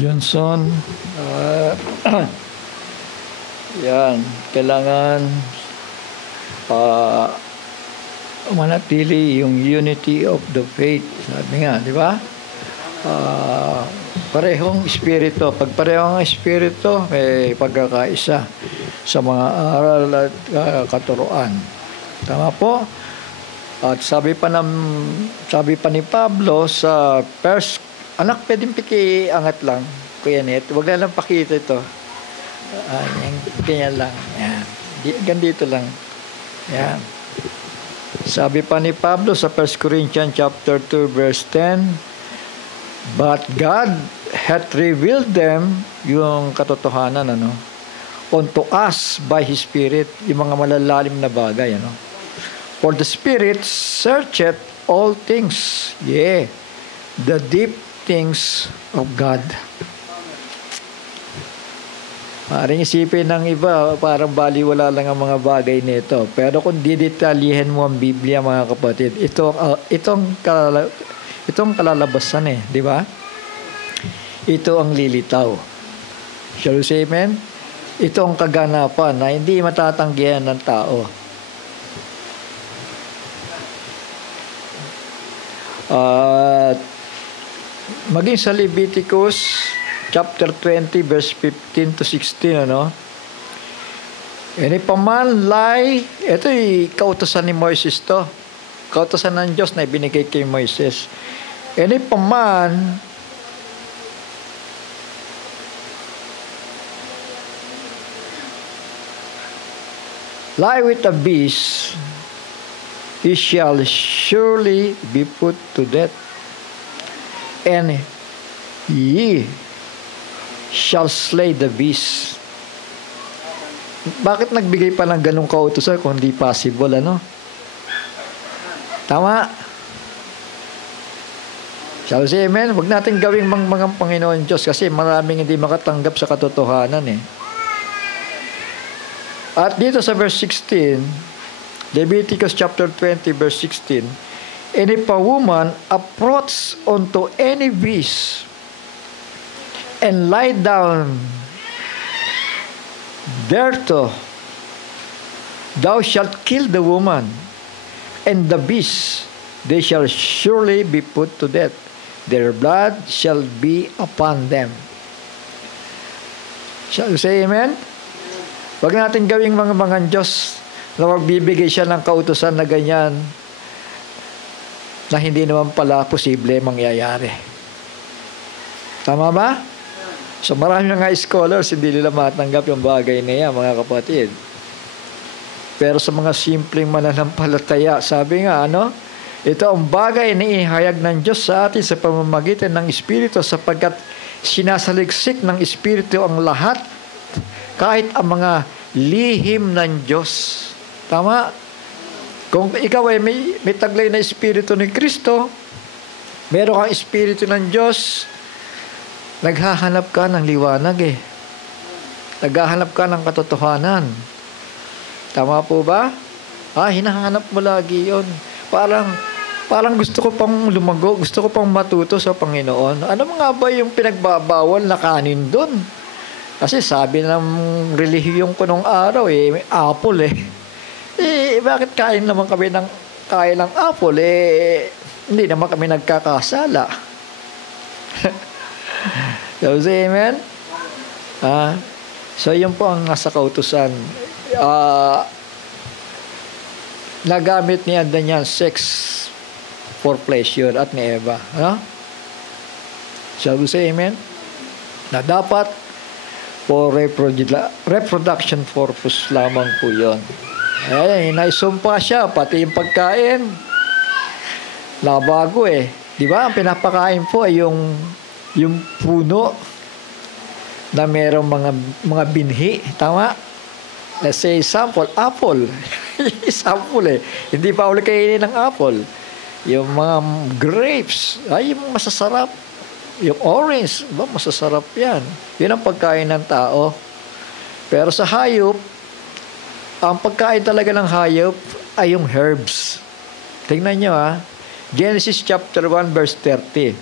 Johnson, yan, kailangan manatili yung unity of the faith. Sabi nga, di ba? Parehong espiritu. Pag parehong espiritu, may pagkakaisa sa mga aral at katuruan. Tama po? At sabi pa ni Pablo sa first, anak, pwedeng pikiangat lang. Kuya Net, huwag na lang pakita ito. Ganyan lang. Yan. Gandito lang. Yan. Sabi pa ni Pablo sa 1 Corinthians chapter 2 verse 10, but God hath revealed them, yung katotohanan, unto us by His Spirit, yung mga malalalim na bagay, For the Spirit searcheth all things, the deep things of God. Maaaring isipin ng iba, parang baliwala lang ang mga bagay nito. Pero kung didetalyihin mo ang Biblia, mga kapatid, itong kalalabasan di ba? Ito ang lilitaw. Shall we say amen? Ito ang kaganapan na hindi matatanggihan ng tao. Maging sa Leviticus chapter 20 verse 15 to 16, ito'y kautosan ni Moises to. Kautosan ng Diyos na ibinigay kay Moises. Paman lie with a beast, he shall surely be put to death, and ye shall slay the beast. Bakit nagbigay pa ng ganung kautusan kung hindi possible, Tama? Shall we say amen? Huwag natin gawing mga Panginoon Diyos kasi maraming hindi makatanggap sa katotohanan At dito sa verse 16, Leviticus chapter 20 verse 16, and if a woman approach unto any beast and lie down thereto, thou shalt kill the woman, and the beast, they shall surely be put to death. Their blood shall be upon them. Shall we say amen? Huwag natin gawing mga Diyos na magbibigay siya ng kautusan na ganyan na hindi naman pala posible mangyayari. Tama ba? So marami mga scholars, hindi nila matanggap yung bagay na yan, mga kapatid. Pero sa mga simpleng mananampalataya, sabi nga, ito ang bagay na ihayag ng Diyos sa atin sa pamamagitan ng Espiritu, sapagkat sinasaliksik ng Espiritu ang lahat, kahit ang mga lihim ng Diyos. Tama? Kung ikaw ay may taglay na Espiritu ni Kristo, meron kang Espiritu ng Diyos, naghahanap ka ng liwanag Naghahanap ka ng katotohanan. Tama po ba? Hinahanap mo lagi yun. Parang gusto ko pang lumago, gusto ko pang matuto sa Panginoon. Ano nga ba yung pinagbabawal na kanin doon? Kasi sabi ng relihiyong ko nung araw, may apple bakit kain naman kami ng apple? Hindi naman kami nagkakasala. So, say amen? So, yun po ang nasa kautusan. Nagamit ni Adan yan, sex for pleasure, at ni Eva. Shall we say amen? Na dapat for reproduction purpose lamang po yun. Naisumpa siya, pati yung pagkain. Nabago Di ba? Ang pinapakain po ay yung puno na merong mga binhi. Tama? Let's say example, apple. Example Hindi pa ulit kainin ng apple. Yung mga grapes, ay yung masasarap. Yung orange, masasarap yan. Yun ang pagkain ng tao. Pero sa hayop, ang pagkain talaga ng hayop ay yung herbs. Tingnan nyo Genesis chapter 1 verse 30.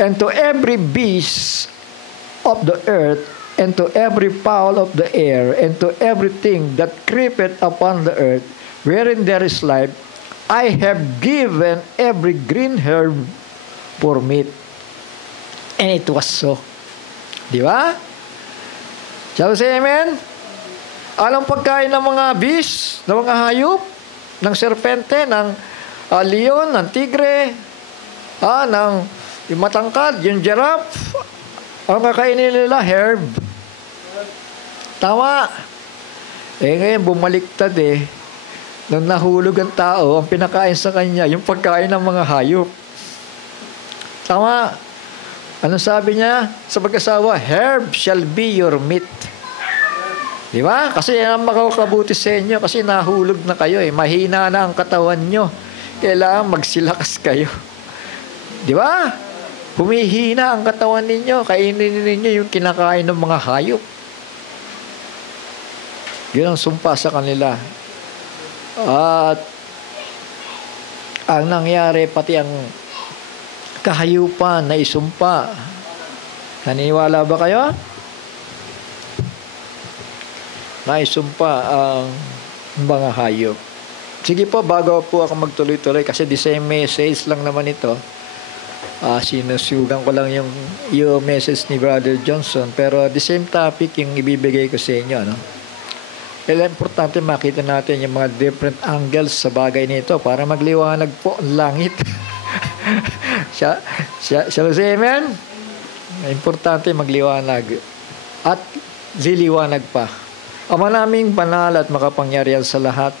And to every beast of the earth, and to every fowl of the air, and to everything that creepeth upon the earth, wherein there is life, I have given every green herb for meat. And it was so. Di ba? Shall we say amen? Anong pagkain ng mga beast, ng mga hayop, ng serpente, ng leon, ng tigre, ng yung matangkad, yung giraffe, ang kakainin nila, herb. Tama. Ngayon, bumaliktad Nung nahulog ang tao, ang pinakain sa kanya, yung pagkain ng mga hayop. Tama. Anong sabi niya sa pag-asawa? Herb shall be your meat. Di ba? Kasi yan ang makakabuti sa inyo kasi nahulog na kayo Mahina na ang katawan nyo. Kailangan magsilakas kayo. Di ba? Humihina ang katawan ninyo. Kainin ninyo yung kinakain ng mga hayop. Yun ang sumpa sa kanila. At ang nangyari, pati ang kahayupan na isumpa. Naniniwala ba kayo? Naisumpa ang mga hayop. Sige po, bago po ako magtuloy-tuloy, kasi the same message lang naman ito. Sinusugan ko lang yung message ni Brother Johnson, pero the same topic yung ibibigay ko sa inyo. Kaya importante makita natin yung mga different angles sa bagay nito para magliwanag po ang langit. Shall we say amen? Importante magliwanag at liliwanag pa. Ama naming banal at makapangyarihan sa lahat,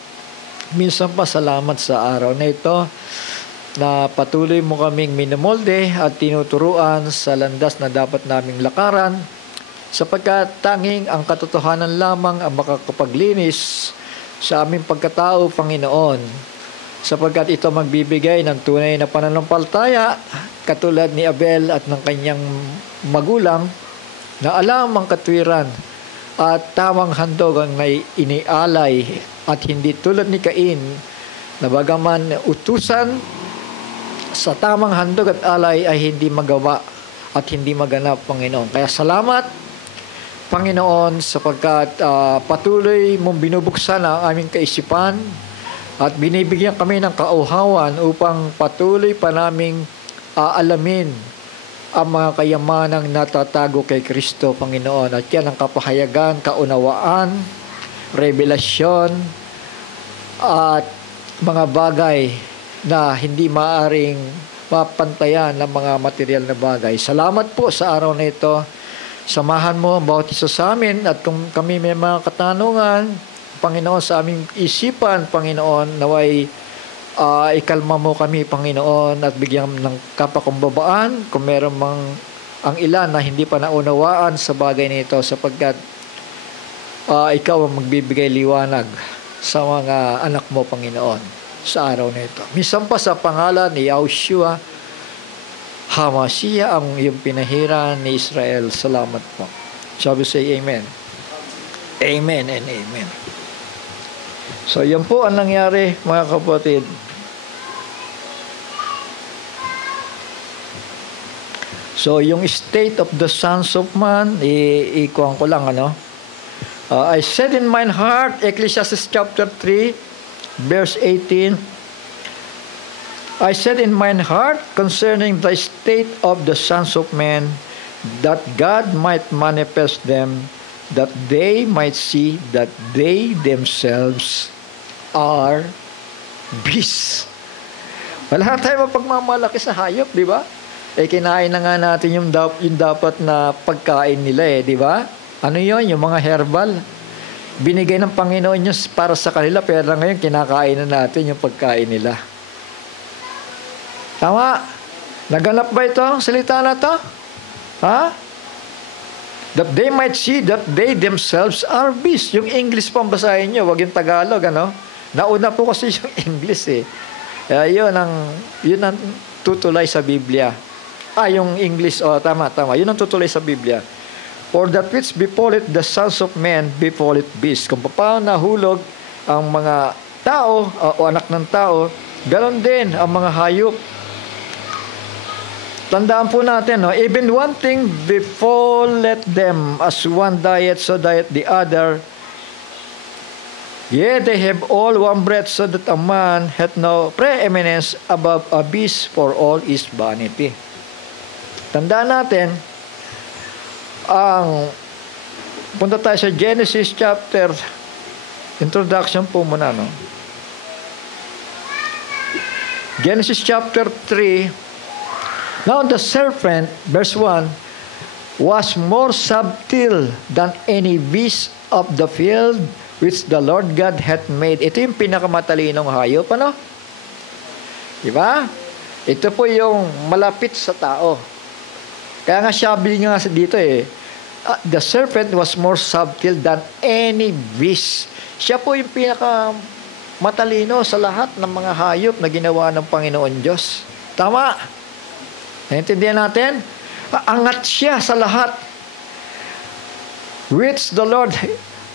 minsan pa salamat sa araw na ito na patuloy mo kaming minamolde at tinuturuan sa landas na dapat naming lakaran, sapagkat tanging ang katotohanan lamang ang makakapaglinis sa aming pagkatao, Panginoon, sapagkat ito magbibigay ng tunay na pananampalataya katulad ni Abel at ng kanyang magulang na alam ang katwiran at tamang handog ang inialay at hindi tulad ni Cain na bagaman utusan sa tamang handog at alay ay hindi magawa at hindi maganap, Panginoon. Kaya salamat, Panginoon, sapagkat patuloy mong binubuksan ang aming kaisipan at binibigyan kami ng kauhawan upang patuloy pa naming alamin ang mga kayamanang natatago kay Kristo, Panginoon. At yan ang kapahayagan, kaunawaan, revelasyon, at mga bagay na hindi maaring mapantayan ng mga material na bagay. Salamat po sa araw na ito. Samahan mo ang bawat isa sa amin at kung kami may mga katanungan, Panginoon, sa aming isipan, Panginoon, naway ikalma mo kami, Panginoon, at bigyan ng kapakumbabaan kung meron mang ang ilan na hindi pa naunawaan sa bagay nito, sapagkat ikaw ang magbibigay liwanag sa mga anak mo, Panginoon, sa araw na ito. Minsan pa sa pangalan ni Yahushua HaMashiach, ang iyong pinahiran ni Israel. Salamat po. Shall we say amen? Amen and amen. So, yan po ang nangyari, mga kapatid. So, yung state of the sons of man, ikuhan ko lang, I said in mine heart, Ecclesiastes chapter 3, verse 18, I said in mine heart concerning the state of the sons of men, that God might manifest them, that they might see that they themselves are beasts. Wala tayong mapagmamalaki sa hayop, di ba? Kinain na nga natin yung dapat na pagkain nila, di ba? Ano yun? Yung mga herbal. Binigay ng Panginoon yun para sa kanila, pero ngayon kinakain na natin yung pagkain nila. Tama? Naganap ba ito ang salita na to? Ha? That they might see that they themselves are beasts. Yung English pang basahin nyo, wag yung Tagalog, Nauna po kasi yung English yun ang tutulay sa Biblia. Yung English, tama. Yun ang tutulay sa Biblia. For that which befalleth the sons of men, befalleth beasts. Kung paano nahulog ang mga tao o anak ng tao, ganon din ang mga hayop. Tandaan po natin, no? Even one thing before let them, as one diet, so diet the other. Yea, they have all one breath, so that a man hath no preeminence above a beast, for all is vanity. Tandaan natin, punta tayo sa Genesis chapter, introduction po muna, no? Genesis chapter 3. Now the serpent, verse 1, was more subtle than any beast of the field which the Lord God hath made. Ito yung pinakamatalinong hayop, ano? Diba? Ito po yung malapit sa tao. Kaya nga sabi nga dito the serpent was more subtle than any beast. Siya po yung pinakamatalino sa lahat ng mga hayop na ginawa ng Panginoon Diyos. Tama? Naintindihan natin? Angat siya sa lahat which the Lord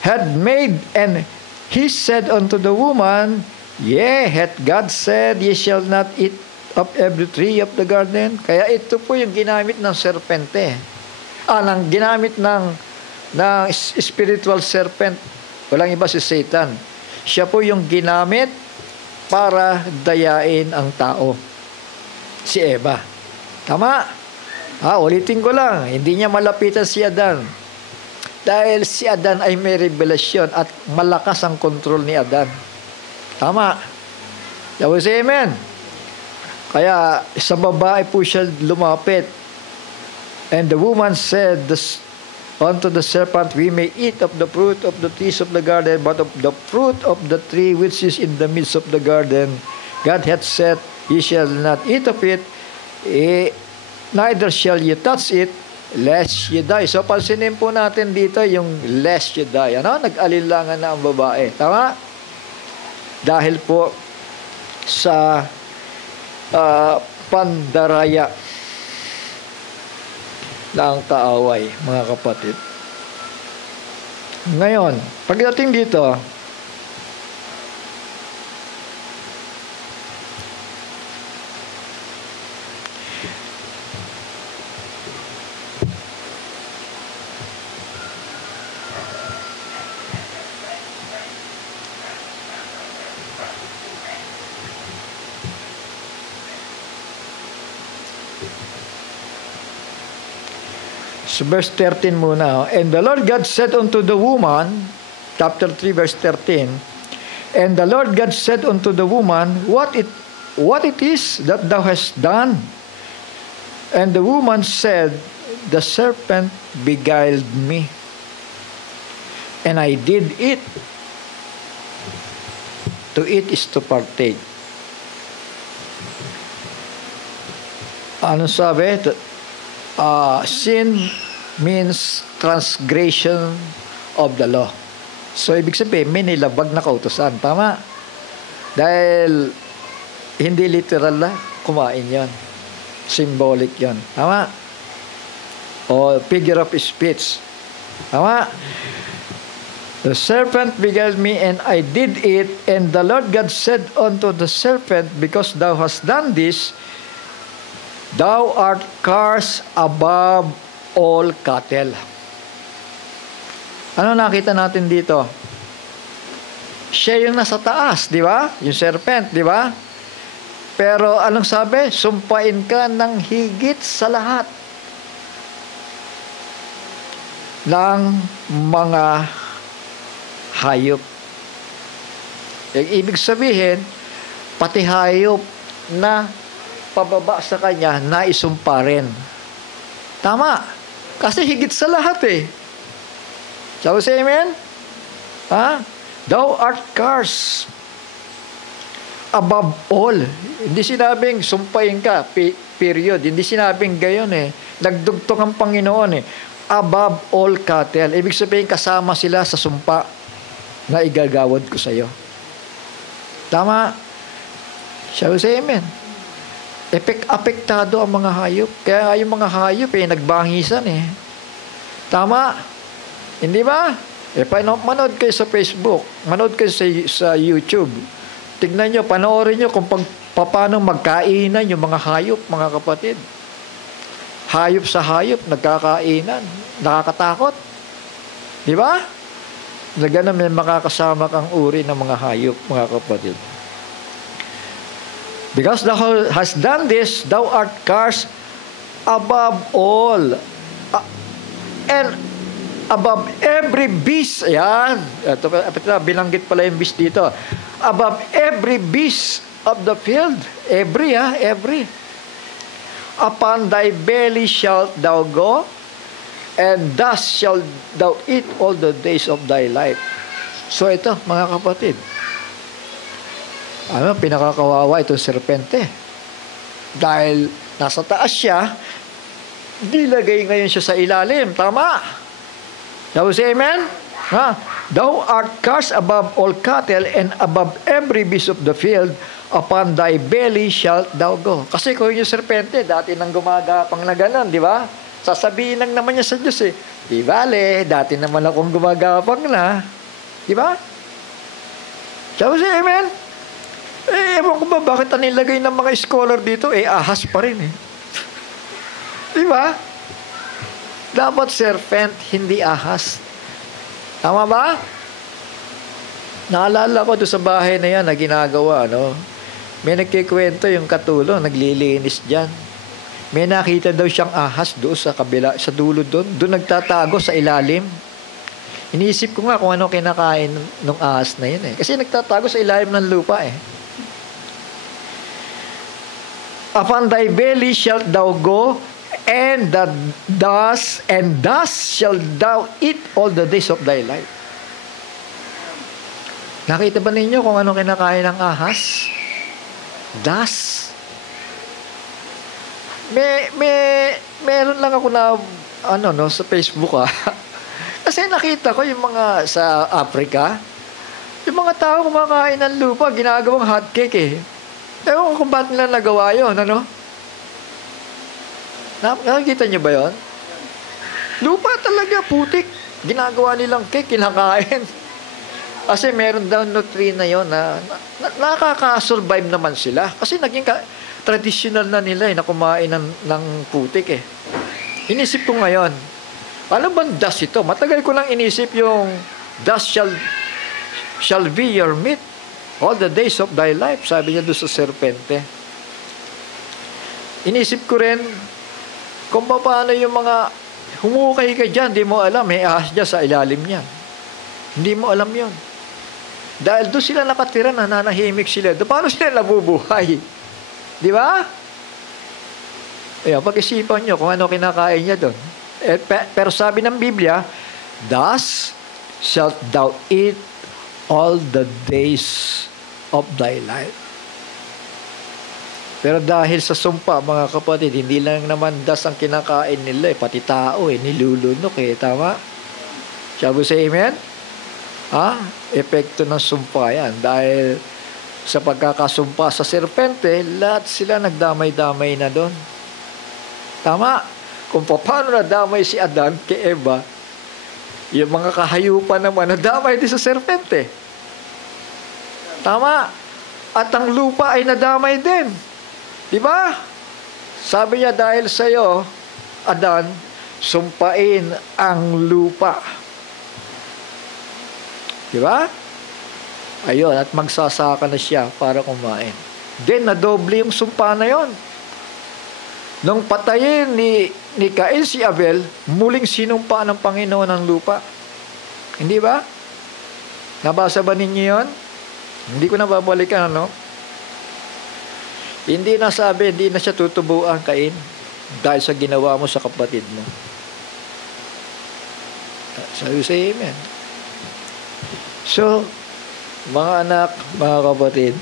had made, and he said unto the woman, Yea, hath God said, Ye shall not eat of every tree of the garden? Kaya ito po yung ginamit ng serpente. Ginamit ng spiritual serpent. Walang iba si Satan. Siya po yung ginamit para dayain ang tao. Si Eva. Tama? Ulitin ko lang. Hindi niya malapitan si Adan. Dahil si Adan ay may revelasyon at malakas ang kontrol ni Adan. Tama? Yahweh say amen. Kaya sa babae po siya lumapit. And the woman said unto the serpent, We may eat of the fruit of the trees of the garden, but of the fruit of the tree which is in the midst of the garden, God hath said, Ye shall not eat of it, neither shall you touch it, lest you die. So, pansinin po natin dito yung lest you die. Ano? Nag-alinlangan na ang babae. Tama? Dahil po sa pandaraya ng kaaway, mga kapatid. Ngayon, pagdating dito, so verse 13 muna. And the Lord God said unto the woman, chapter 3, verse 13, And the Lord God said unto the woman, What it is that thou hast done? And the woman said, The serpent beguiled me, and I did eat. To eat is to partake. Ano sabi? Sin means transgression of the law. So, ibig sabihin, may nilabag na kautusan. Tama? Dahil, hindi literal na kumain yon. Symbolic yon. Tama? O figure of speech. Tama? The serpent beguiled me, and I did eat. And the Lord God said unto the serpent, Because thou hast done this, thou art cursed above all cattle. Ano nakita natin dito? Siya yung nasa taas, di ba? Yung serpent, di ba? Pero anong sabi? Sumpain ka ng higit sa lahat ng mga hayop. Yung ibig sabihin, pati hayop na pababa sa kanya, naisumpa rin. Tama. Kasi higit sa lahat Shall we say amen? Thou art cursed above all. Hindi sinabing sumpain ka, period. Hindi sinabing gayon Nagdugtong ang Panginoon Above all cattle. Ibig sabihin kasama sila sa sumpa na igagawad ko sa iyo. Tama? Shall we say amen? Apektado ang mga hayop. Kaya yung mga hayop nagbangisan Tama? Hindi ba? Manood kayo sa Facebook. Manood kayo sa YouTube. Tignan nyo, panoorin nyo kung paano magkainan yung mga hayop, mga kapatid. hayop sa hayop, nagkakainan. Nakakatakot. Di ba? Na ganun may makakasama kang uri ng mga hayop, mga kapatid. Because thou hast done this, thou art cursed above all. And above every beast. Ayan. Ito, binanggit pala yung beast dito. Above every beast of the field. Every. Upon thy belly shalt thou go, and thus shalt thou eat all the days of thy life. So ito, mga kapatid. Pinakakawawa itong serpente. Dahil nasa taas siya, dilagay ngayon siya sa ilalim. Tama? Shall we say amen? Thou art cursed above all cattle and above every beast of the field. Upon thy belly shalt thou go. Kasi kung yung serpente, dati nang gumagapang na ganon, di ba? Sasabihin lang naman niya sa Diyos di bale, dati naman akong gumagapang na. Di ba? Shall we say amen? Ewan ko ba, bakit nilagay ng mga scholar dito? Ahas pa rin Di ba? Dapat serpent, hindi ahas. Tama ba? Naalala ko doon sa bahay na yan na ginagawa, may nagkikwento yung katulong, naglilinis dyan. May nakita daw siyang ahas doon sa kabila, sa dulo doon. Doon nagtatago sa ilalim. Iniisip ko nga kung ano kinakain ng ahas na yun Kasi nagtatago sa ilalim ng lupa Upon thy belly shalt thou go, and thus shalt thou eat all the days of thy life. Nakita ba ninyo kung ano kinakain ng ahas? Dust. Meron lang ako na sa Facebook Kasi nakita ko yung mga sa Africa, yung mga tao kumakain ng lupa, ginagawang hotcake Ewan ko kung ba't nila nagawa yun, Nakikita niyo ba yun? Lupa talaga, putik. Ginagawa nilang cake, kinakain. Kasi meron daw nutrient na yun na nakaka-survive naman sila. Kasi naging traditional na nila na kumain ng putik Inisip ko ngayon, paano bang dust ito? Matagal ko lang inisip yung dust shall be your meat all the days of thy life. Sabi niya doon sa serpente. Inisip ko rin, kung paano yung mga humukay ka dyan, di mo alam, may ahas dyan sa ilalim niyan. Hindi mo alam yon. Dahil doon sila nakatira, nananahimik sila. Paano sila nabubuhay? Di ba? Pag-isipan nyo kung ano kinakain niya doon. Pero sabi ng Biblia, thus shalt thou eat all the days of thy life. Pero dahil sa sumpa, mga kapatid, hindi lang naman das ang kinakain nila, pati tao, nilulunok tama? Shall we say amen? Epekto ng sumpa yan. Dahil sa pagkakasumpa sa serpente, lahat sila nagdamay-damay na doon. Tama? Kung paano nadamay si Adan kay Eva, yung mga kahayupan naman, nadamay din sa serpente. Tama? At ang lupa ay nadamay din. Diba? Sabi niya, dahil sa'yo, Adan, sumpain ang lupa. Diba? Ayun, at magsasaka na siya para kumain. Then, nadoble yung sumpa na yon. Nung patayin ni Cain si Abel, muling sinumpa ng Panginoon ang lupa. Hindi ba? Nabasa ba ninyo yon? Hindi ko na babalikan, Hindi na sabi, hindi na siya tutubuan, Cain, dahil sa ginawa mo sa kapatid mo. So, you say amen. So, mga anak, mga kapatid,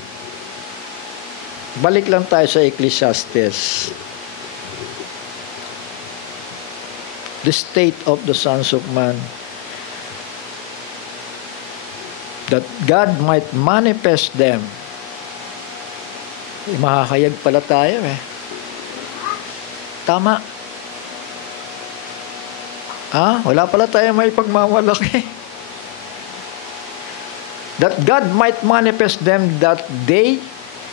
balik lang tayo sa Ecclesiastes. The state of the sons of man, that God might manifest them. Makakayag pala tayo Tama. Wala pala tayo may pagmamalaki. That God might manifest them, that they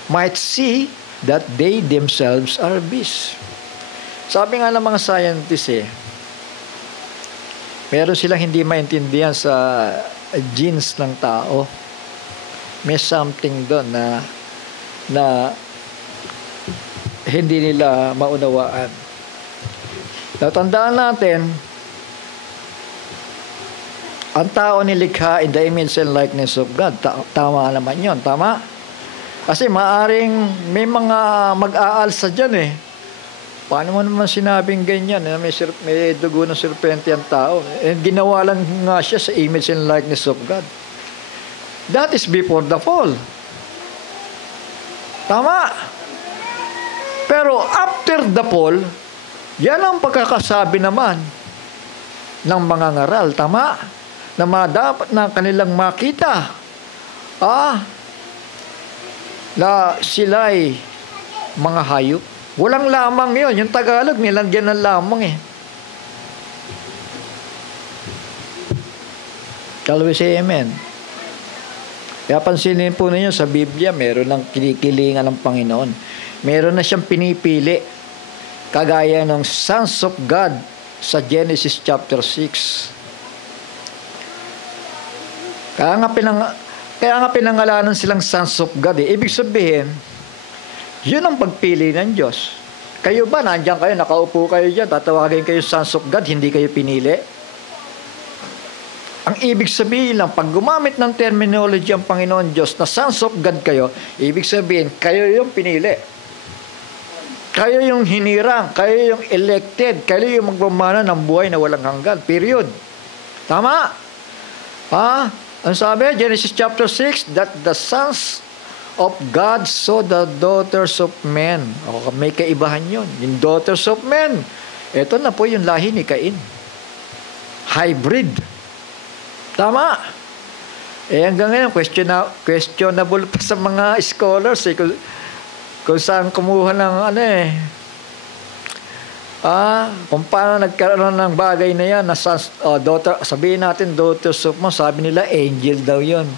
might see that they themselves are beasts. Sabi nga ng mga scientists meron silang hindi maintindihan sa genes ng tao. May something doon na hindi nila maunawaan. Tandaan natin, ang tao nilikha in the image and likeness of God. Tama naman yun. Tama? Kasi maaring may mga mag-aalsa dyan Paano mo naman sinabing ganyan? May dugo ng serpente ang tao. Ginawa lang nga siya sa image and likeness of God. That is before the fall. Tama? Pero after the fall, yan ang pagkakasabi naman ng mga ngaral. Tama? Na dapat na kanilang makita. Na sila'y mga hayop. Walang lamang yun. Yung Tagalog, nilagyan ng lamang Shall we say amen? Kaya pansinin po ninyo sa Biblia, meron ng kinikilingan ng Panginoon. Meron na siyang pinipili. Kagaya ng sons of God sa Genesis chapter 6. Kaya nga pinangalanan silang sons of God. Ibig sabihin, yun ang pagpili ng Diyos. Kayo ba, nandiyan kayo, nakaupo kayo dyan, tatawagin kayo sons of God, hindi kayo pinili? Ang ibig sabihin lang, pag gumamit ng terminology ang Panginoon Diyos na sons of God kayo, ibig sabihin, kayo yung pinili. Kayo yung hinirang, kayo yung elected, kayo yung magmamana ng buhay na walang hanggan. Period. Tama? Ang sabi, Genesis chapter 6, that the sons of God saw the daughters of men. May kaibahan yun. Yung daughters of men. Ito na po yung lahi ni Cain. Hybrid. Tama. Hanggang ngayon, questionable pa sa mga scholars kung saan kumuha ng kung paano nagkaroon ng bagay na yan na daughter, sabihin natin daughters of mo, sabi nila angel daw yun.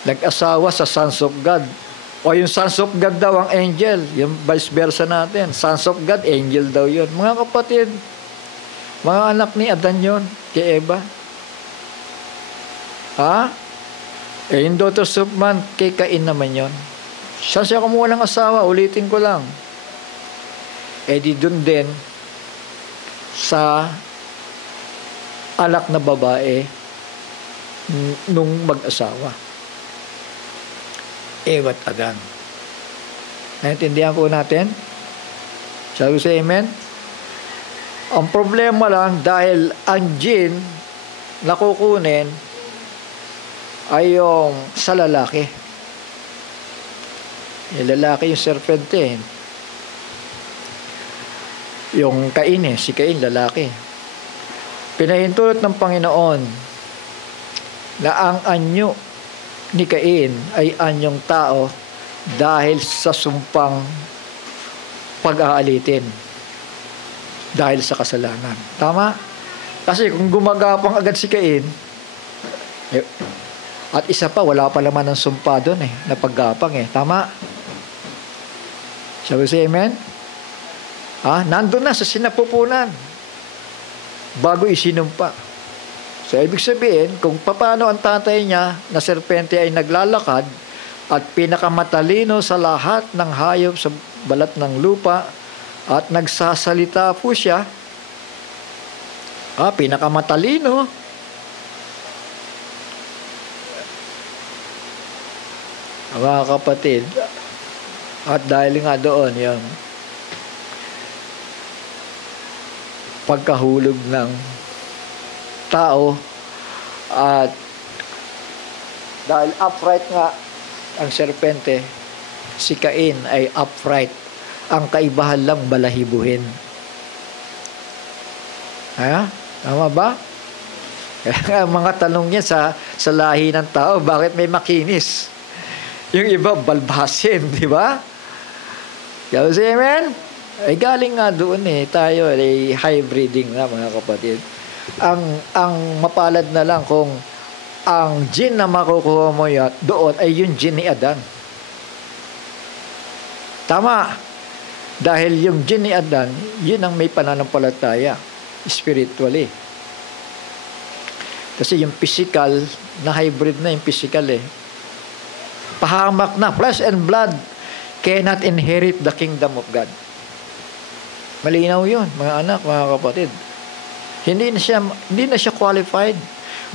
Nag-asawa sa sons of God. O yung sons of God daw ang angel. Yung vice versa natin. Sons of God, angel daw yun. Mga kapatid, mga anak ni Adan yun, kay Eva. Yung daughters of man, kay Cain naman yun. Saan siya kumuha ng asawa? Ulitin ko lang. Di dun din sa anak na babae nung mag-asawa. Eva at Adan. Naintindihan po natin? Shall we say amen? Ang problema lang, dahil ang gene na kukunin ay yung sa lalaki. Yung lalaki yung serpente. Yung Cain si Cain lalaki. Pinahintulot ng Panginoon na ang anyo ni Cain ay anyong tao dahil sa sumpang pag-aalitin dahil sa kasalanan. Tama? Kasi kung gumagapang agad si Cain, at isa pa, wala pa naman ng sumpa doon na paggapang Tama? Shall we say amen? Nandun na sa sinapupunan bago isinumpa. So, ibig sabihin, kung paano ang tatay niya na serpente ay naglalakad at pinakamatalino sa lahat ng hayop sa balat ng lupa at nagsasalita po siya, pinakamatalino. Mga kapatid, at dahil nga doon, yung pagkahulog ng tao at dahil upright nga ang serpente, si Cain ay upright. Ang kaibahan lang balahibuhin. Tama ba? Kaya mga tanong niya sa lahi ng tao, bakit may makinis? Yung iba balbasin, di ba? Kaya say amen? Ay galing nga doon tayo ay hybriding na mga kapatid. Ang mapalad na lang kung ang gene na makukuha mo doon ay yung gene ni Adan. Tama. Dahil yung gene ni Adan, yun ang may pananampalataya, spiritually. Kasi yung physical, na hybrid na yung physical eh. Pahamak na, flesh and blood cannot inherit the kingdom of God. Malinaw yun, mga anak, mga kapatid. Hindi na siya qualified.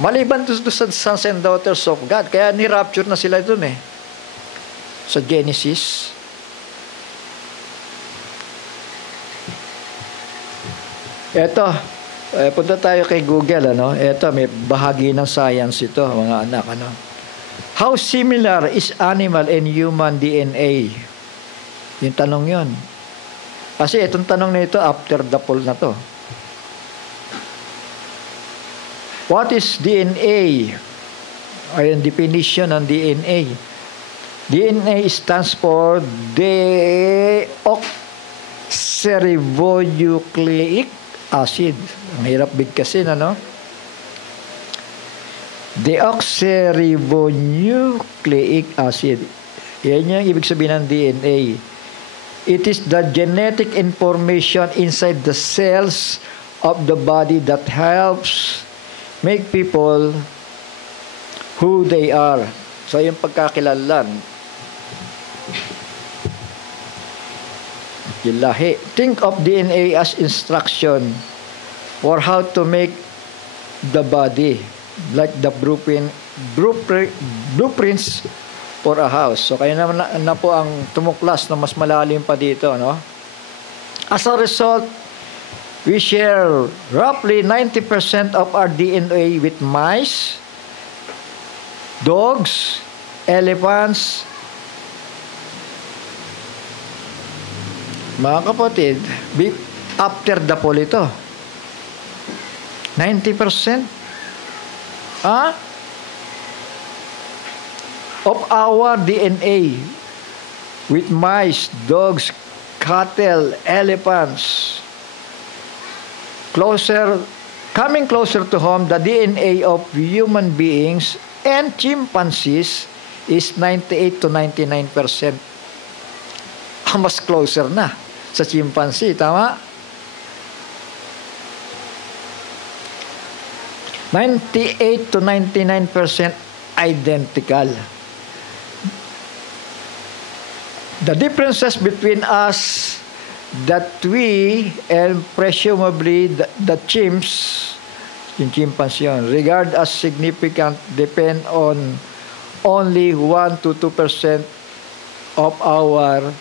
Maliban to sa sons and daughters of God. Kaya ni-rapture na sila dun eh. Sa Genesis. Eto, punta tayo kay Google, ano? Eto, may bahagi ng science ito, mga anak, ano? How similar is animal and human DNA? Yung tanong yun. Kasi itong tanong na ito, after the poll na to. What is DNA? Ay, yung definition ng DNA. DNA stands for deoxyribonucleic acid. Ang hirap bigkasin, ano? Deoxyribonucleic acid. Yan yung ibig sabihin ng DNA. It is the genetic information inside the cells of the body that helps make people who they are. So, yung pagkakilanlan. Yung lahi. Think of DNA as instruction for how to make the body, like the blueprints for a house. So, kaya naman na po ang tumuklas na mas malalim pa dito, no? As a result, we share roughly 90% of our DNA with mice, dogs, elephants. Mga kapatid, after the poll ito, 90%? Of our DNA with mice, dogs, cattle, elephants. Coming closer to home, the DNA of human beings and chimpanzees is 98 to 99%. Mas closer na sa chimpanzee, tama? 98 to 99% identical. The differences between us that we and presumably the chimps, yung chimpanzee yun, regard as significant depend on only 1 to 2% of our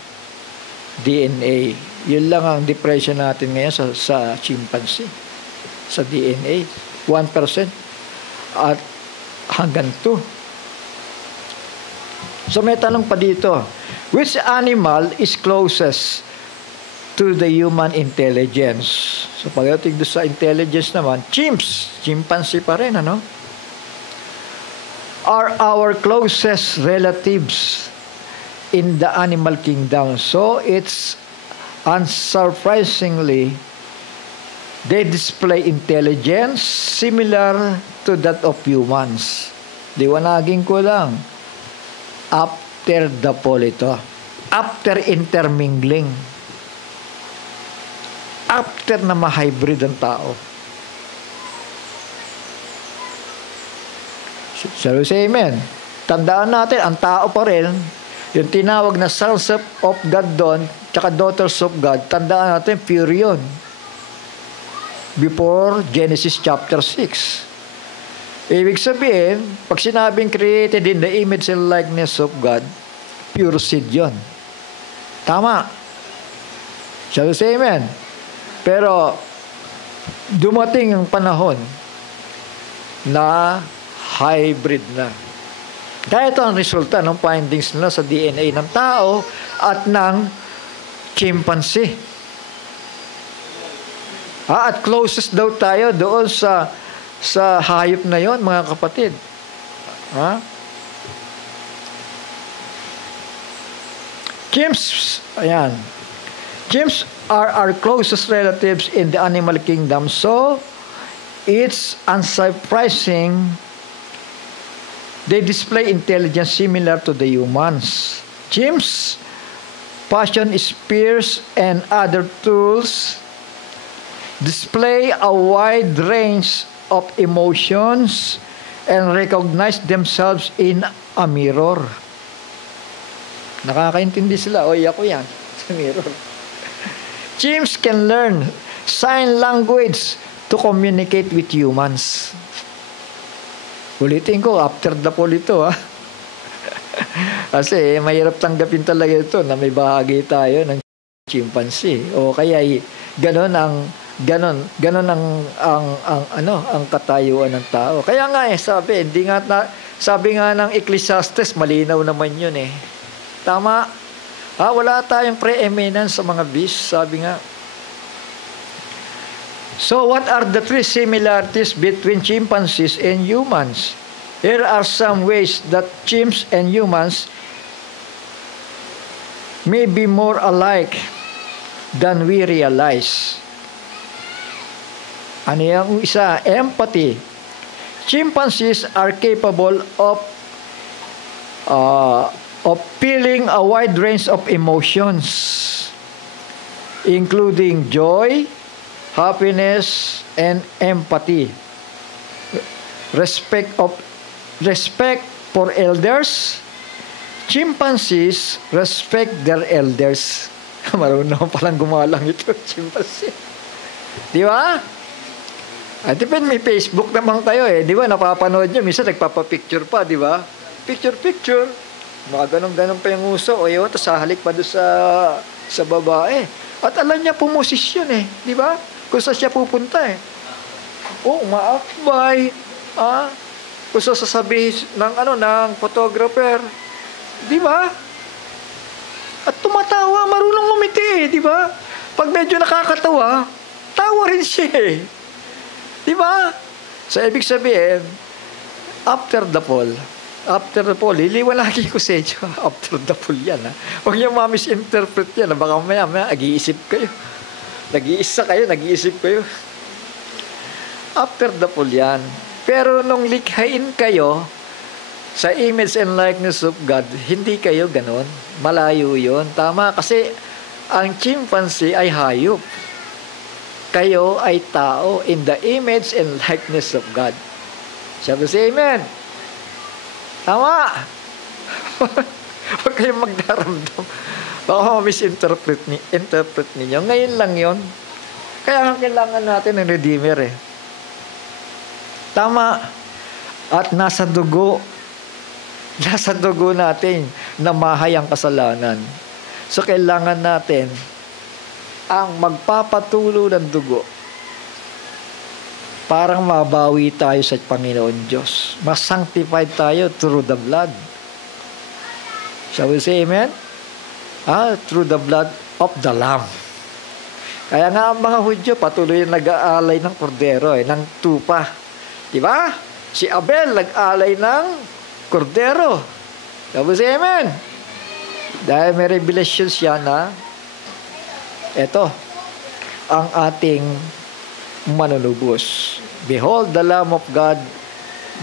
DNA. Yun lang ang depression natin ngayon sa chimpanzee, sa DNA. 1% at hanggang 2. So may tanong pa dito. Which animal is closest to the human intelligence? So pagdating doon sa intelligence naman, chimpanzee pa rin, ano? Are our closest relatives in the animal kingdom. So it's unsurprisingly, they display intelligence similar to that of humans. Liwanagin ko lang. After the poll ito. After intermingling. After na ma-hybrid ang tao. Shall we say amen? Tandaan natin, ang tao pa rin, yung tinawag na sons of God doon, tsaka daughters of God, tandaan natin, pure yun. Before Genesis chapter 6. Ibig sabihin, pag sinabing created in the image and likeness of God, pure seed yun. Tama. Shall we say amen? Pero, dumating ang panahon na hybrid na. Kaya ito ang resulta ng findings nila sa DNA ng tao at ng chimpanzee. At closest daw tayo doon sa hayop na yon, mga kapatid. Chimps, ayan. Chimps are our closest relatives in the animal kingdom. So, it's unsurprising they display intelligence similar to the humans. Chimps fashion spears and other tools, display a wide range of emotions, and recognize themselves in a mirror. Nakakaintindi sila, oy, ako yan, sa mirror. Chimps can learn sign language to communicate with humans. Ulitin ko, after the poll ito, ha? Kasi mahirap tanggapin talaga ito na may bahagi tayo ng chimpanzee. O kaya ganon ang katayuan ng tao. Kaya nga sabi nga ng Ecclesiastes, malinaw naman yun eh. Tama. Wala tayong preeminence sa mga beasts, sabi nga. So what are the three similarities between chimpanzees and humans? Here are some ways that chimps and humans may be more alike than we realize. Ano yung isa? Empathy. Chimpanzees are capable of feeling a wide range of emotions, including joy, happiness, and empathy. Respect for elders. Chimpanzees respect their elders. Marunong palang gumalang ito, chimpanzee. Di ba? At may Facebook naman kayo eh. Di ba? Napapanood nyo. Minsan nagpapapicture pa, di ba? Picture. Mga ganun pa yung uso. O yun, tapos halik pa doon sa babae. At alam niya pumosisyon eh. Di ba? Kung saan siya pupunta eh. Maakbay. Kung saan sasabihin ng photographer. Di ba? At tumatawa, marunong ngumiti eh. Di ba? Pag medyo nakakatawa, tawa rin siya eh. Di ba? So, ibig sabihin, after the fall, liliwanagin ko sa inyo, after the fall yan, ha? Huwag niyo ma-misinterpret yan, ha? Baka maya, nag-iisip kayo. Nag-iisip kayo. After the fall yan. Pero nung likhain kayo, sa image and likeness of God, hindi kayo ganon. Malayo yun. Tama, kasi ang chimpanzee ay hayop. Kayo ay tao in the image and likeness of God. Sabi si Amen. Tama. Huwag kayong magdaramdam. Baka misinterpret ninyo. Ngayon lang yon. Kaya kailangan natin ng Redeemer eh. Tama. At nasa dugo natin na mahay ang kasalanan. So kailangan natin ang magpapatulo ng dugo. Parang mabawi tayo sa Panginoon Diyos. Mas sanctified tayo through the blood. Shall we say amen? Through the blood of the Lamb. Kaya nga ang mga Hudyo patuloy nag-aalay ng kordero ng tupa. Diba? Si Abel nag-aalay ng kordero. Shall we say amen? Dahil may revelation siya na eto ang ating manunubos. Behold the Lamb of God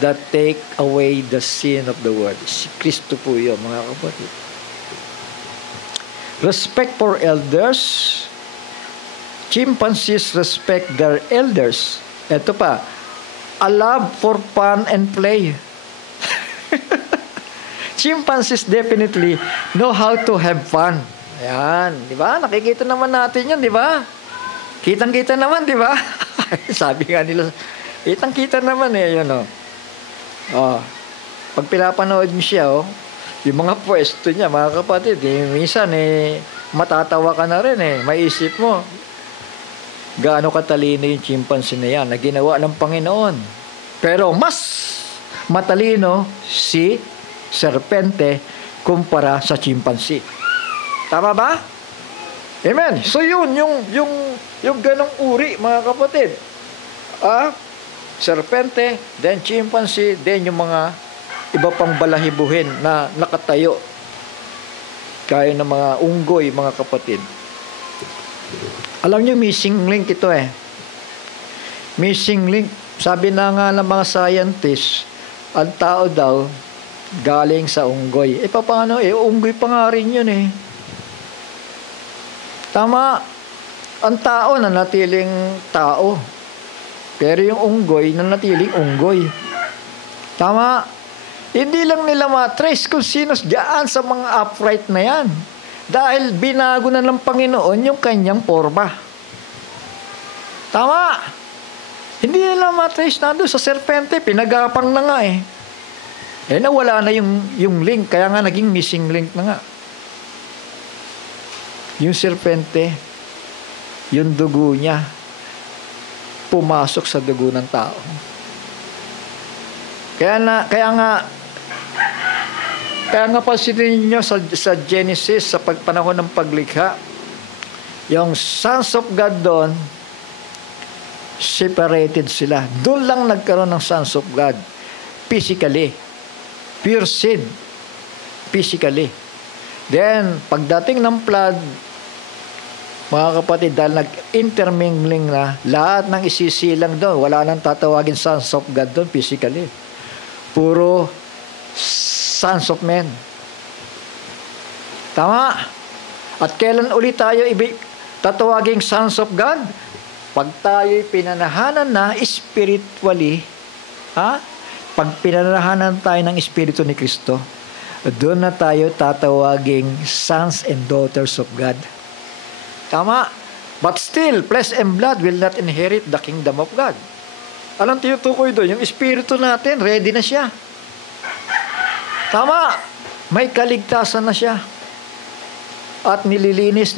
that take away the sin of the world. Si Kristo po yun, mga kapatid. Respect for elders. Chimpanzees respect their elders. Ito pa, a love for fun and play. Chimpanzees definitely know how to have fun. Ayan, di ba? Nakikita naman natin yan, di ba? Kitang-kita naman, di ba? Sabi nga nila, kitang-kita naman eh, yun o. Pag pinapanood mo siya, yung mga pwesto niya, mga kapatid, minsan matatawa ka na rin maisip mo, gaano katalino yung chimpanzee na yan, na ginawa ng Panginoon. Pero mas matalino si serpente kumpara sa chimpanzee. Tama ba? Amen. So yun, yung ganong uri, mga kapatid. Serpente, then chimpanzee, then yung mga iba pang balahibuhin na nakatayo. Kaya ng mga unggoy, mga kapatid. Alam nyo, missing link ito Missing link. Sabi na nga ng mga scientists, ang tao daw, galing sa unggoy. Paano? Unggoy pa nga rin yun Tama, ang tao nanatiling tao. Pero yung unggoy nanatiling unggoy. Tama, hindi lang nila matrace kung sino diyan sa mga upright na yan. Dahil binago na ng Panginoon yung kanyang forma. Tama, hindi nila matrace na doon sa serpente, pinagapang na nga eh. Nawala na yung link, kaya nga naging missing link na nga. Yung serpente, yung dugo niya, pumasok sa dugo ng tao. Kaya nga pansinin niyo sa Genesis, sa panahon ng paglikha, yung sons of God doon, separated sila. Doon lang nagkaroon ng sons of God. Physically. Pure seed. Physically. Then, pagdating ng flood, mga kapatid, dahil nag-intermingling na, lahat ng isisilang doon, wala nang tatawagin sons of God doon physically. Puro sons of men. Tama? At kailan ulit tayo tatawaging sons of God? Pag tayo'y pinanahanan na spiritually, pag pinanahanan tayo ng Espiritu ni Kristo, doon na tayo tatawaging sons and daughters of God. Tama. But still, flesh and blood will not inherit the kingdom of God. Anong tinutukoy doon? Yung espiritu natin, ready na siya. Tama. May kaligtasan na siya. At nililinis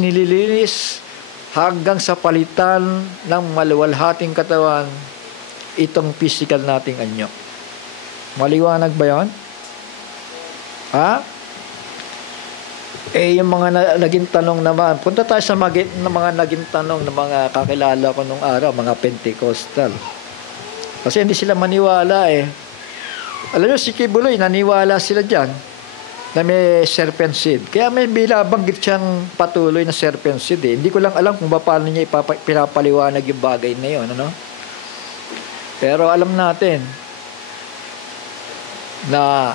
hanggang sa palitan ng maluwalhating katawan itong physical nating anyo. Maliwanag ba yun? Yung mga naging tanong naman, punta tayo sa mga naging tanong ng mga kakilala ko nung araw, mga Pentecostal. Kasi hindi sila maniwala eh. Alam nyo, si Kibuloy, naniwala sila dyan na may serpent seed. Kaya may binabanggit siyang patuloy na serpent seed eh. Hindi ko lang alam kung paano niya pinapaliwanag yung bagay na yun. Ano? Pero alam natin na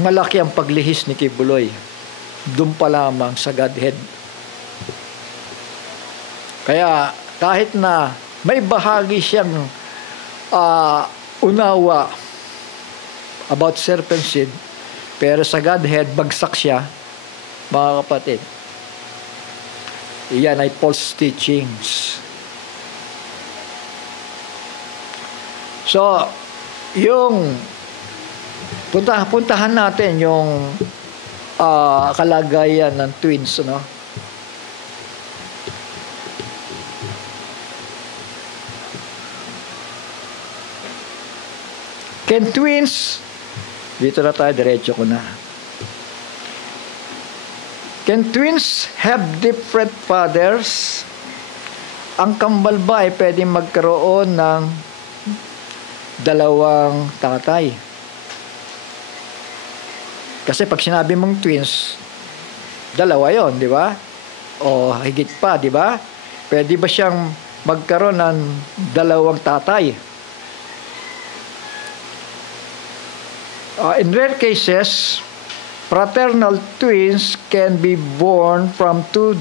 malaki ang paglihis ni Kibuloy. Doon pa lamang sa Godhead. Kaya kahit na may bahagi siyang unawa about serpent seed, pero sa Godhead, bagsak siya, mga kapatid. Iyan ay false teachings. So, yung puntahan natin yung kalagayan ng twins, no? Can twins, dito na tayo, diretso ko na. Can twins have different fathers? Ang kambal ba ay pwedeng magkaroon ng dalawang tatay? Kasi pag sinabi mong twins, dalawa yon, di ba? O higit pa, di ba? Pwede ba siyang magkaroon ng dalawang tatay? In rare cases, fraternal twins can be born from two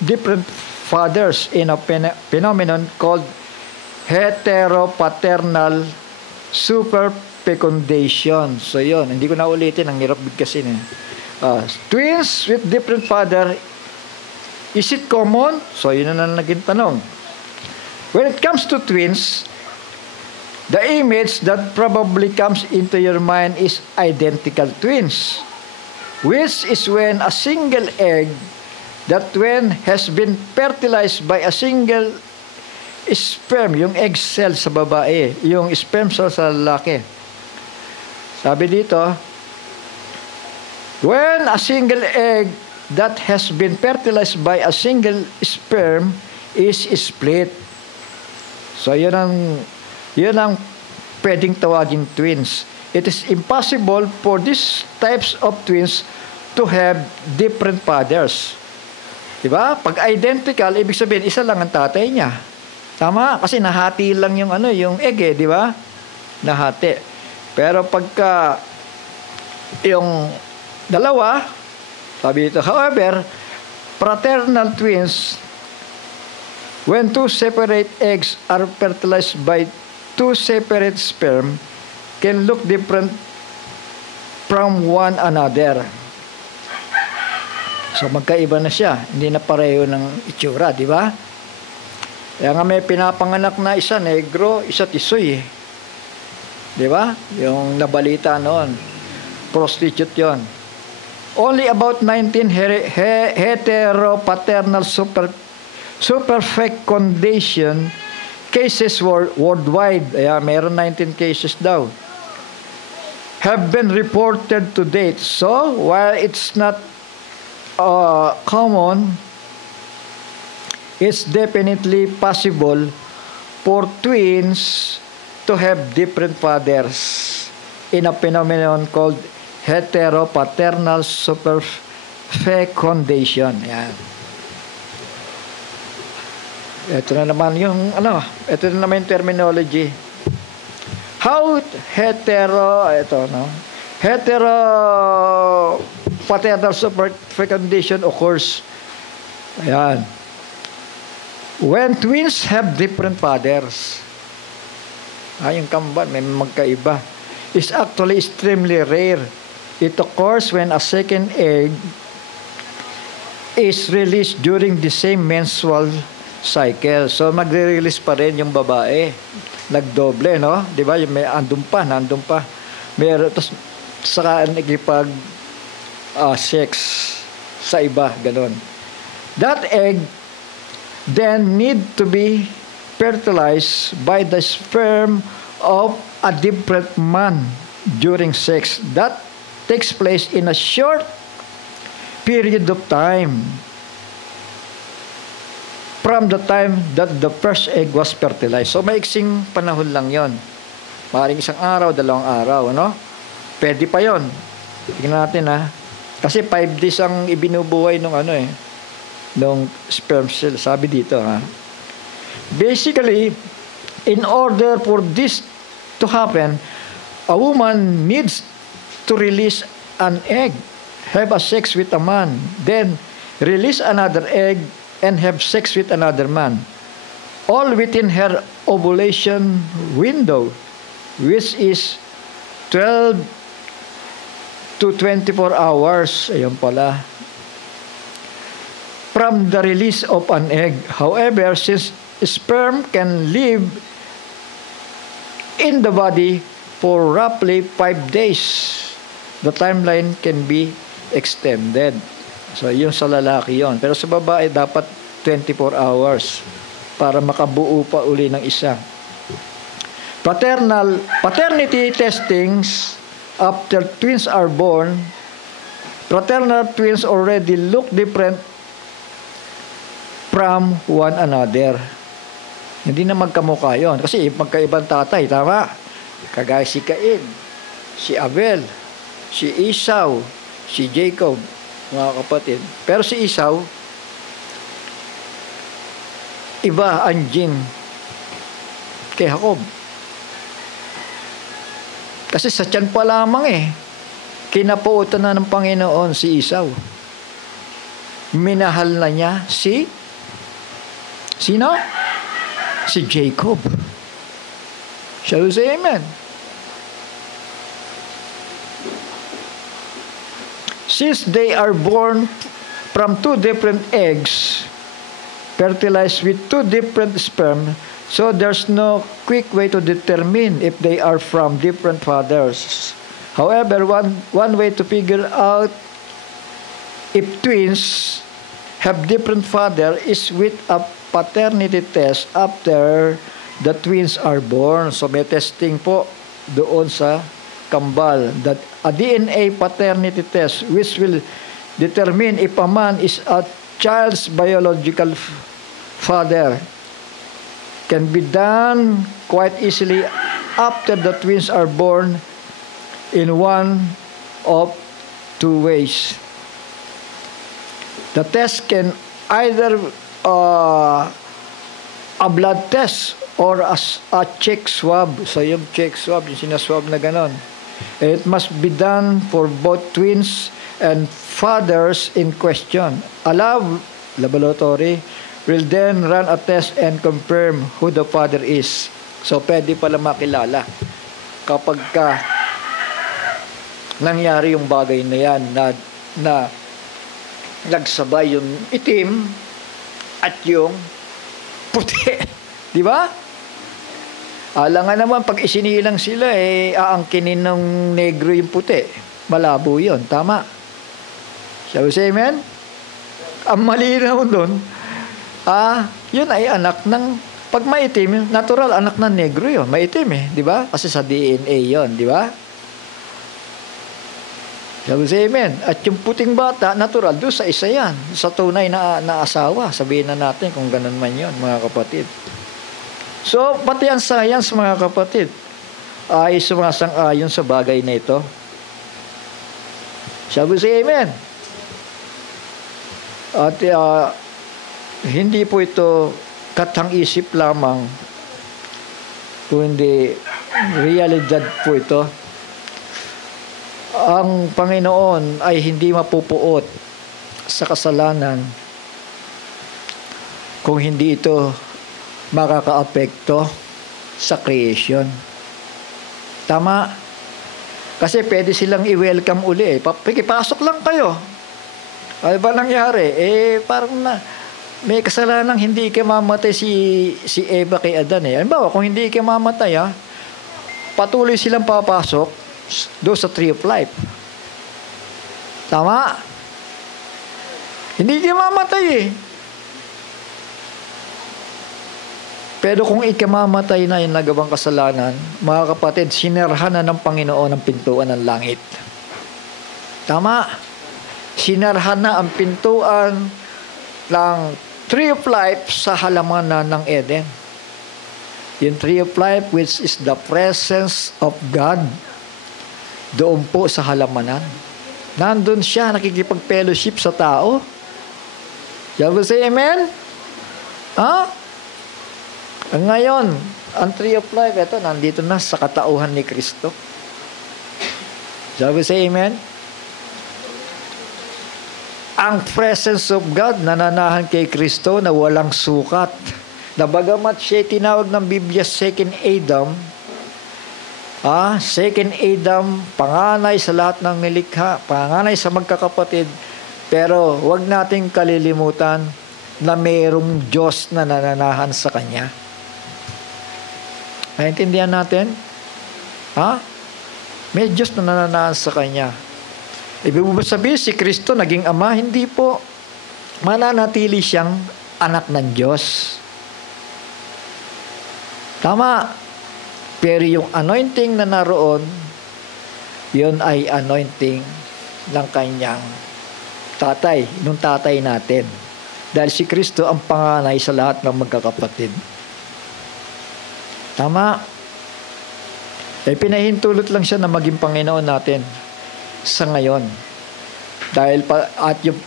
different fathers in a phenomenon called heteropaternal superfecundation. So yun, hindi ko na ulitin, ang hirap bigkasin eh. Twins with different father, is it common? So yun na naging tanong. When it comes to twins, the image that probably comes into your mind is identical twins, which is when a single egg that when has been fertilized by a single sperm, yung egg cell sa babae, yung sperm cell sa lalaki. Sabi dito, when a single egg that has been fertilized by a single sperm is split. So yun ang pwedeng tawagin twins. It is impossible for these types of twins to have different fathers. Diba? Pag identical, ibig sabihin, isa lang ang tatay niya. Tama? Kasi nahati lang yung egg eh, di ba? Nahati. Pero pagka yung dalawa, sabi ito, however, Fraternal twins, when two separate eggs are fertilized by two separate sperm, can look different from one another. So magkaiba na siya, hindi na pareho ng itsura, di ba? Kaya nga may pinapanganak na isa negro, isa tisoy eh. Di ba? Yung nabalita noon, prostitute yon. Only about 19 heteropaternal superfecundation cases worldwide, meron 19 cases daw, have been reported to date. So, while it's not common, it's definitely possible for twins to have different fathers in a phenomenon called heteropaternal superfecundation. Yan. Ito na naman yung ito na naman yung terminology. How heteropaternal superfecundation occurs. Ayan. When twins have different fathers. Yung kambal, may magkaiba. It's actually extremely rare. It occurs when a second egg is released during the same menstrual cycle. So, magre-release pa rin yung babae. Nagdoble, no? Di ba? May nandun pa. Meron, tapos saka nagipag sex sa iba, ganun. That egg then need to be fertilized by the sperm of a different man during sex. That takes place in a short period of time from the time that the first egg was fertilized. So, maiksing panahon lang yon. Maaaring isang araw, 2 araw, no? Pwede pa yon. Tingnan natin, ha? Kasi 5 days ang ibinubuhay nung nung sperm cell. Sabi dito, ha? Basically, in order for this to happen, a woman needs to release an egg, have a sex with a man, then release another egg and have sex with another man, all within her ovulation window, which is 12 to 24 hours. Ayun pala. From the release of an egg. However, since sperm can live in the body for roughly 5 days, the timeline can be extended. So, yun sa lalaki yon. Pero sa babae, dapat 24 hours para makabuo pa uli ng isa. Paternity testings after twins are born, fraternal twins already look different from one another. Hindi na magkamukha yun. Kasi magkaibang tatay, tama? Kagaya si Cain, si Abel, si Esau, si Jacob, mga kapatid. Pero si Esau, iba ang gene kay Jacob. Kasi sa tiyan pa lamang kinapuutan na ng Panginoon si Esau. Minahal na niya sino? Si Jacob. Shall we say amen? Since they are born from 2 different eggs, fertilized with 2 different sperm, so there's no quick way to determine if they are from different fathers. However, one way to figure out if twins have different father is with a paternity test after the twins are born. So may testing po doon sa kambal, that a DNA paternity test which will determine if a man is a child's biological father can be done quite easily after the twins are born in one of 2 ways. The test can either a blood test or a cheek swab. So yung cheek swab, yung sinaswab na ganon. It must be done for both twins and fathers in question. laboratory, will then run a test and confirm who the Father is. So, pwede pala makilala kapag ka nangyari yung bagay na yan na nagsabay yung itim at yung puti. Di ba? Alangan naman, pag isinilang sila, aangkinin ng negro yung puti. Malabo yun. Tama. Shall we say amen? Ang malinaw doon, yun ay anak ng, pag maitim, natural, anak ng negro yun. Maitim di ba? Kasi sa DNA yun, di ba? Shall we say amen? At yung puting bata, natural, doon sa isa yan. Sa tunay na asawa. Sabihin na natin kung ganun man yun, mga kapatid. So, pati ang science, mga kapatid, ay sumasang-ayon sa bagay na ito. Shall we say amen? At hindi po ito katang-isip lamang, kundi realidad po ito. Ang Panginoon ay hindi mapupuot sa kasalanan kung hindi ito makaka-apekto sa creation. Tama? Kasi pwede silang i-welcome uli. Pasok lang kayo. Ano ba nangyari? Parang may kasalanang hindi ikamamatay si Eva kay Adan. Halimbawa, kung hindi ikamamatay, patuloy silang papasok doon sa tree of life. Tama? Hindi ikamamatay Pero kung ikamamatay na yung nagawang kasalanan, mga kapatid, sinerhan na ng Panginoon ang pintuan ng langit. Tama? Sinerhan na ang pintuan ng tree of life sa halamanan ng Eden. Yung tree of life, which is the presence of God, doon po sa halamanan. Nandun siya, nakikipag-fellowship sa tao. Shall we say amen? Ngayon, ang tree of life, ito, nandito na sa katauhan ni Kristo. Shall we say amen? Ang presence of God nananahan kay Kristo na walang sukat. Na bagamat siya tinawag ng Biblia second Adam, second Adam, panganay sa lahat ng nilikha, panganay sa magkakapatid, pero wag nating kalilimutan na mayroong Diyos na nananahan sa Kanya. Naintindihan natin? May Diyos na nananahan sa Kanya. Ibig mo ba sabihin si Kristo naging ama? Hindi po. Mananatili siyang anak ng Diyos. Tama. Pero yung anointing na naroon, yun ay anointing ng Kanyang tatay, nung tatay natin. Dahil si Kristo ang panganay sa lahat ng magkakapatid. Tama. Pinahintulot lang siya na maging Panginoon natin sa ngayon. Dahil yung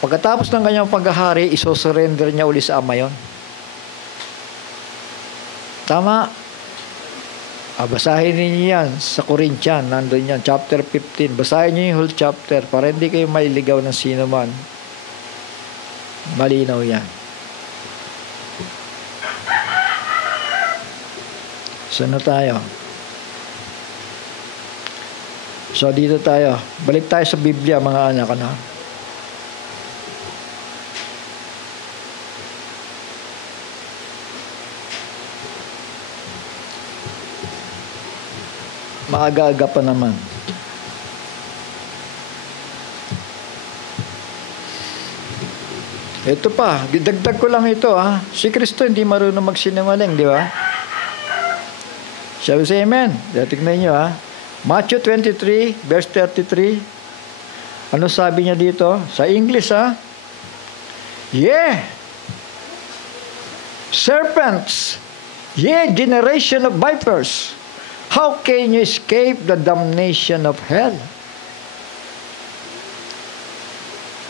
pagkatapos ng kanyang paghahari, isosurrender niya uli sa Ama yun. Tama. Basahin niyo yan sa Corinthian, nandun yan, chapter 15. Basahin niyo yung whole chapter para hindi kayo mailigaw ng sino man. Malinaw yan. Saan na tayo? So, dito tayo. Balik tayo sa Biblia, mga anak. Maaga-aga pa naman. Ito pa, dagdag ko lang ito. Si Kristo hindi marunong magsinungaling, di ba? Shall we say amen? Tignan nyo Matthew 23, verse 33. Ano sabi niya dito? Sa English serpents, generation of vipers, how can you escape the damnation of hell?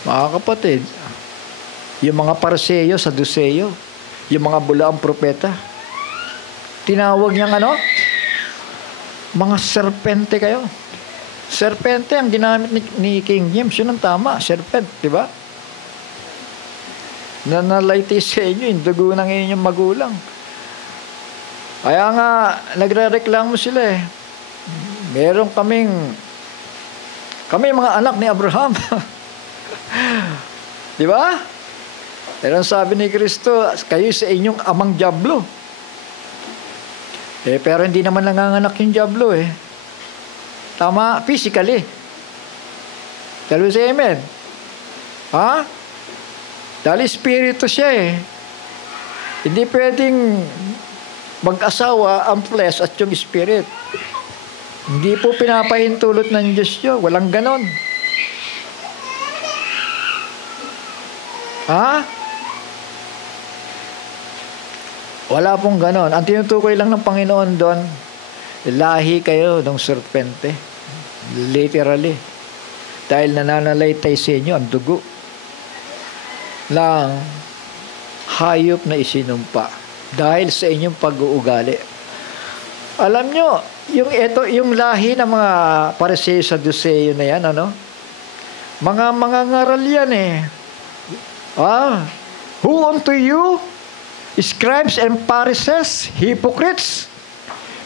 Mga kapatid, yung mga Parseyo, Saduseyo, yung mga bulaang propeta, tinawag niyang mga serpente kayo. Serpente ang ginamit ni King James. Yun ang tama, serpent, di ba? Nanalayti sa inyo yung dugo ng inyong magulang. Kaya nga, nagre-reklamo sila eh. Meron kami mga anak ni Abraham. Di ba? Pero sabi ni Kristo, kayo sa inyong amang dyablo. Pero hindi naman nanganganak yung dyablo eh. Tama, physically. Tell me say amen. Ha? Dahil spirito siya eh. Hindi pwedeng mag-asawa ang flesh at yung spirit. Hindi po pinapahintulot ng Diyos yun. Walang ganon. Ha? Wala pong ganon. Ang tinutukoy lang ng Panginoon doon, lahi kayo ng serpente. Literally. Dahil nananalaytay sa inyo ang dugo ng hayop na isinumpa. Dahil sa inyong pag-uugali. Alam nyo, yung lahi ng mga Pariseo sa Saduseo na yan, ano? Mga ngaral yan eh. Who unto you, scribes and Pharisees, hypocrites,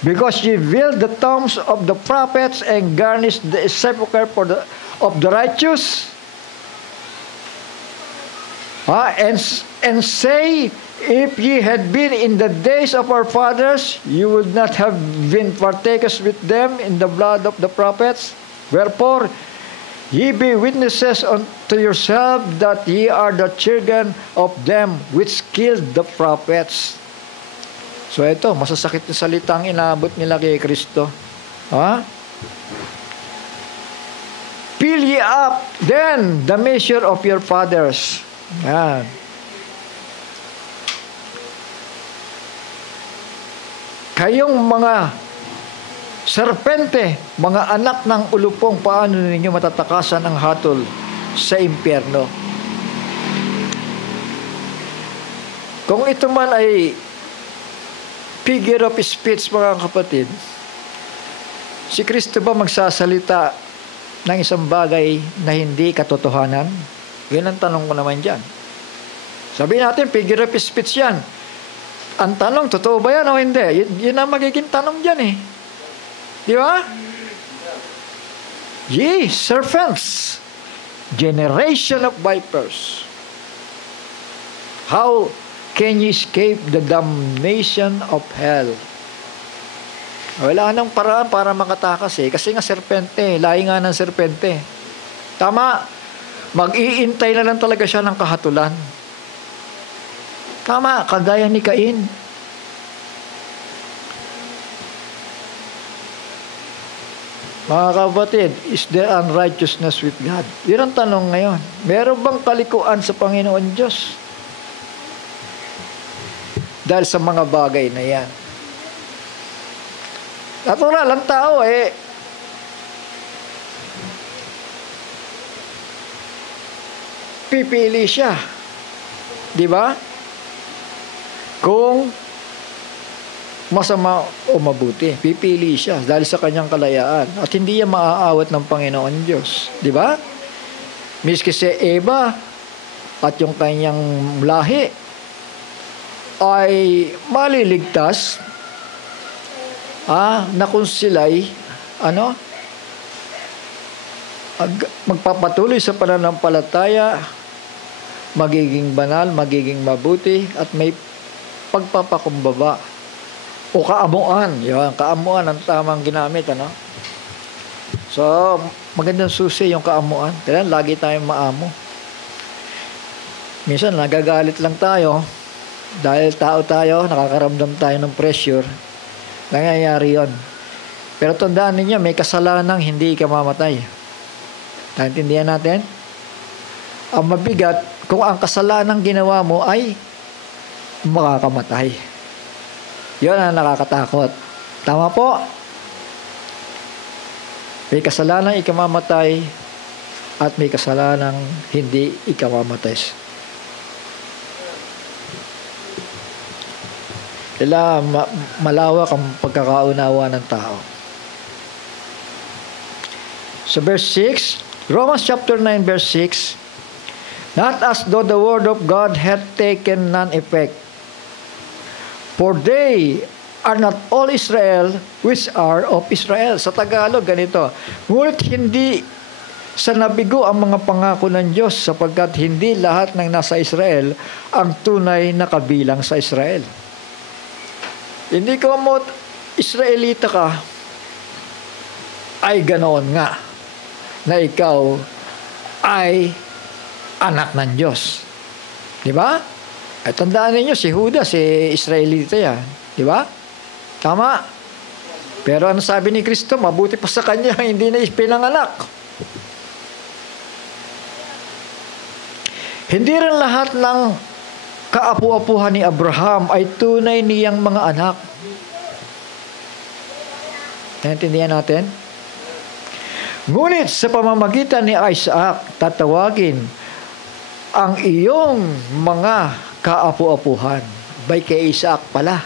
because ye build the tombs of the prophets and garnish the sepulchre of the righteous, and say, if ye had been in the days of our fathers, you would not have been partakers with them in the blood of the prophets. Wherefore, ye be witnesses unto yourself that ye are the children of them which killed the prophets. So ito, masasakit na salitang inabot nila kay Kristo. Fill ye up then the measure of your fathers. Yan. Kayong mga serpente, mga anak ng ulupong, paano ninyo matatakasan ang hatol sa impyerno? Kung ito man ay figure of speech, mga kapatid, si Kristo ba magsasalita ng isang bagay na hindi katotohanan? Yun ang tanong ko naman dyan. Sabihin natin, figure of speech yan. Ang tanong, totoo ba yan o hindi? Yun ang magiging tanong dyan eh. Di ba? Ye serpents, generation of vipers, how can you escape the damnation of hell? Wala nang paraan para makatakas eh. Kasi nga serpente, lahi nga ng serpente. Tama, mag-iintay na lang talaga siya ng kahatulan. Tama, kagaya ni Cain. Mga kapatid, is there unrighteousness with God? Yun ang tanong ngayon. Meron bang kalikuan sa Panginoon Diyos? Dahil sa mga bagay na yan. Natural, ang tao pipili siya. Di ba? Kung masama o mabuti, pipili siya dahil sa kanyang kalayaan. At hindi niya maaawat ng Panginoon Diyos. Di ba? Miski si Eva at yung kanyang lahi ay maliligtas na kung sila'y magpapatuloy sa pananampalataya, magiging banal, magiging mabuti, at may pagpapakumbaba o kaamuan. Yan, kaamuan ang tamang ginamit, So, magandang susi yung kaamuan. Kaya lagi tayong maamo. Minsan, nagagalit lang tayo dahil tao tayo, nakakaramdam tayo ng pressure. Nangyayari yon. Pero tandaan ninyo, may kasalanang hindi ka mamatay. Naintindihan natin? Ang mabigat, kung ang kasalanang ginawa mo ay makakamatay. Yun ang nakakatakot. Tama po? May kasalanang ikamamatay at may kasalanang hindi ikamamatay. Malawak ang pagkakaunawa ng tao. So verse 6, Romans chapter 9 verse 6, Not as though the word of God had taken none effect. For they are not all Israel which are of Israel. Sa Tagalog, ganito. Ngunit hindi sa nabigo ang mga pangako ng Diyos sapagkat hindi lahat ng nasa Israel ang tunay na kabilang sa Israel. Hindi ko mo Israelita ka, ay ganoon nga na ikaw ay anak ng Diyos. Di ba? At tandaan ninyo, si Judas, si Israelita yan. Di ba? Tama. Pero ano sabi ni Kristo? Mabuti pa sa kanya, hindi na pinanganak. Hindi rin lahat ng kaapu-apuhan ni Abraham ay tunay niyang mga anak. Naintindihan natin? Ngunit sa pamamagitan ni Isaac, tatawagin ang iyong mga kaapu-apuhan. Bay kay Isaac pala.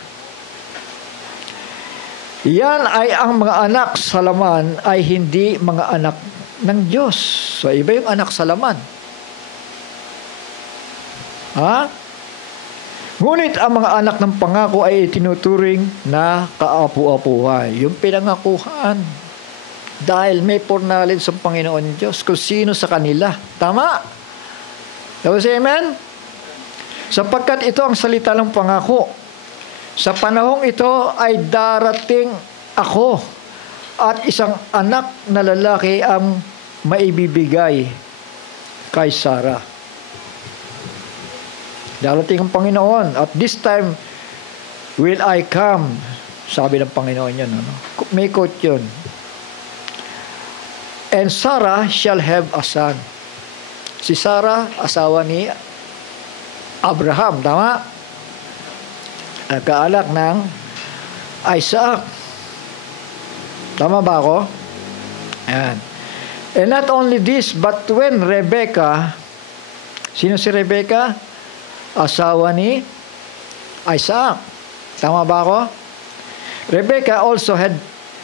Yan ay ang mga anak sa laman ay hindi mga anak ng Diyos. So, iba yung anak sa laman. Ha? Ngunit ang mga anak ng pangako ay tinuturing na kaapu-apuhan. Yung pinangakuhan. Dahil may foreknowledge sa Panginoon Diyos kung sino sa kanila. Tama? Tapos, amen? Sapagkat ito ang salita ng pangako. Sa panahong ito ay darating ako at isang anak na lalaki ang maibibigay kay Sarah. Darating ang Panginoon. At this time will I come. Sabi ng Panginoon yun. Ano? May quote yun. And Sarah shall have a son. Si Sarah, asawa ni Abraham. Tama? Nagkaalak ng Isaac. Tama ba ako? Ayan. And not only this, but when Rebecca, sino si Rebecca? Asawa ni Isaac. Tama ba ako? Rebecca also had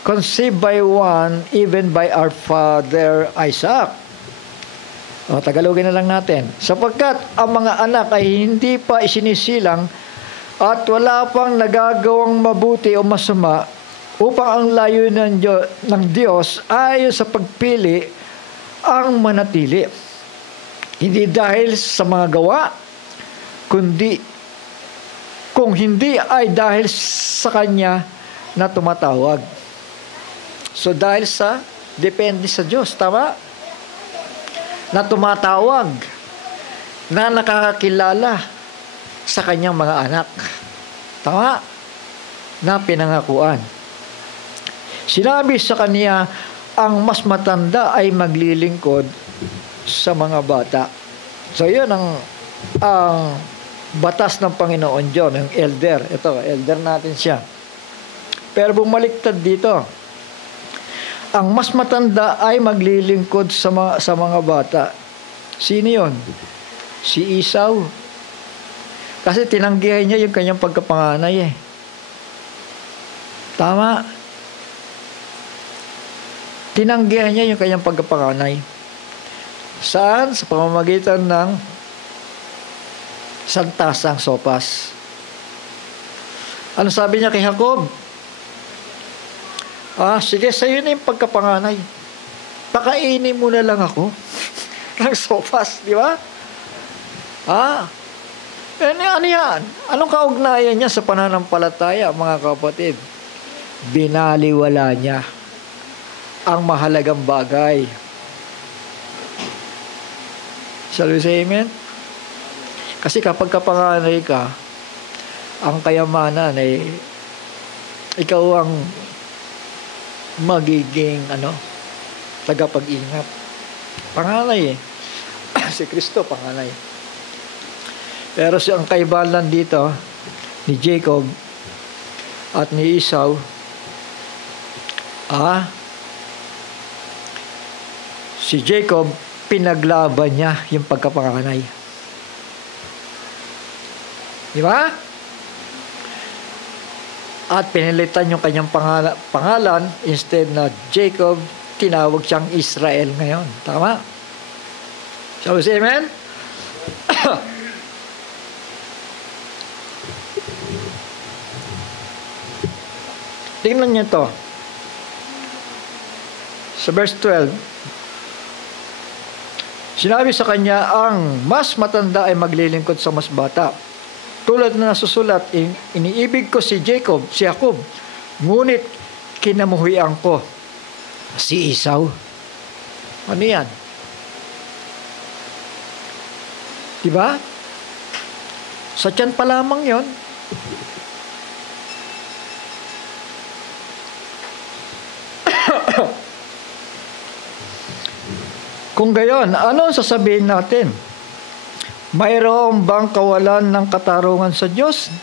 conceived by one, even by our father Isaac. O, Tagalogin na lang natin. Sapagkat ang mga anak ay hindi pa isinisilang at wala pang nagagawang mabuti o masama upang ang layo ng Diyos ayon sa pagpili ang manatili. Hindi dahil sa mga gawa, kung hindi ay dahil sa Kanya na tumatawag. So dahil sa, depende sa Diyos, tama? Na tumatawag, na nakakakilala sa Kanyang mga anak. Tama? Na pinangakuan. Sinabi sa Kanya, ang mas matanda ay maglilingkod sa mga bata. So yun ang batas ng Panginoon Diyos, yung elder. Ito, elder natin siya. Pero bumaliktad dito. Ang mas matanda ay maglilingkod sa mga bata. Sino yun? Si Esau. Kasi tinanggihan niya yung kanyang pagkapanganay eh. Tama? Tinanggihan niya yung kanyang pagkapanganay. Saan? Sa pamamagitan ng santasang sopas. Ano sabi niya kay Jacob? Sige, sa'yo na yung pagkapanganay. Pakainin mo na lang ako ng sopas, di ba? Ano yan? Anong kaugnayan niya sa pananampalataya, mga kapatid? Binaliwala niya ang mahalagang bagay. Shall we say amen? Kasi kapag kapanganay ka, ang kayamanan ay ikaw ang magiging tagapag-ingat. Panganay eh. Si Kristo panganay. Pero ang kaibalan dito ni Jacob at ni Esau, si Jacob pinaglaban niya yung pagkapanganay. Di ba? At pinilitan yung kanyang pangalan, instead na Jacob, tinawag siyang Israel ngayon. Tama? Shall we say amen? Tingnan niyo to. Sa verse 12, sinabi sa kanya, ang mas matanda ay maglilingkod sa mas bata. Tulad na nasusulat, iniibig ko si Jacob, ngunit kinamuhian ko si Esau. Ano yan? Diba? Sa tiyan pa lamang yon. Kung gayon, ano ang sasabihin natin? Mayroon bang kawalan ng katarungan sa Diyos?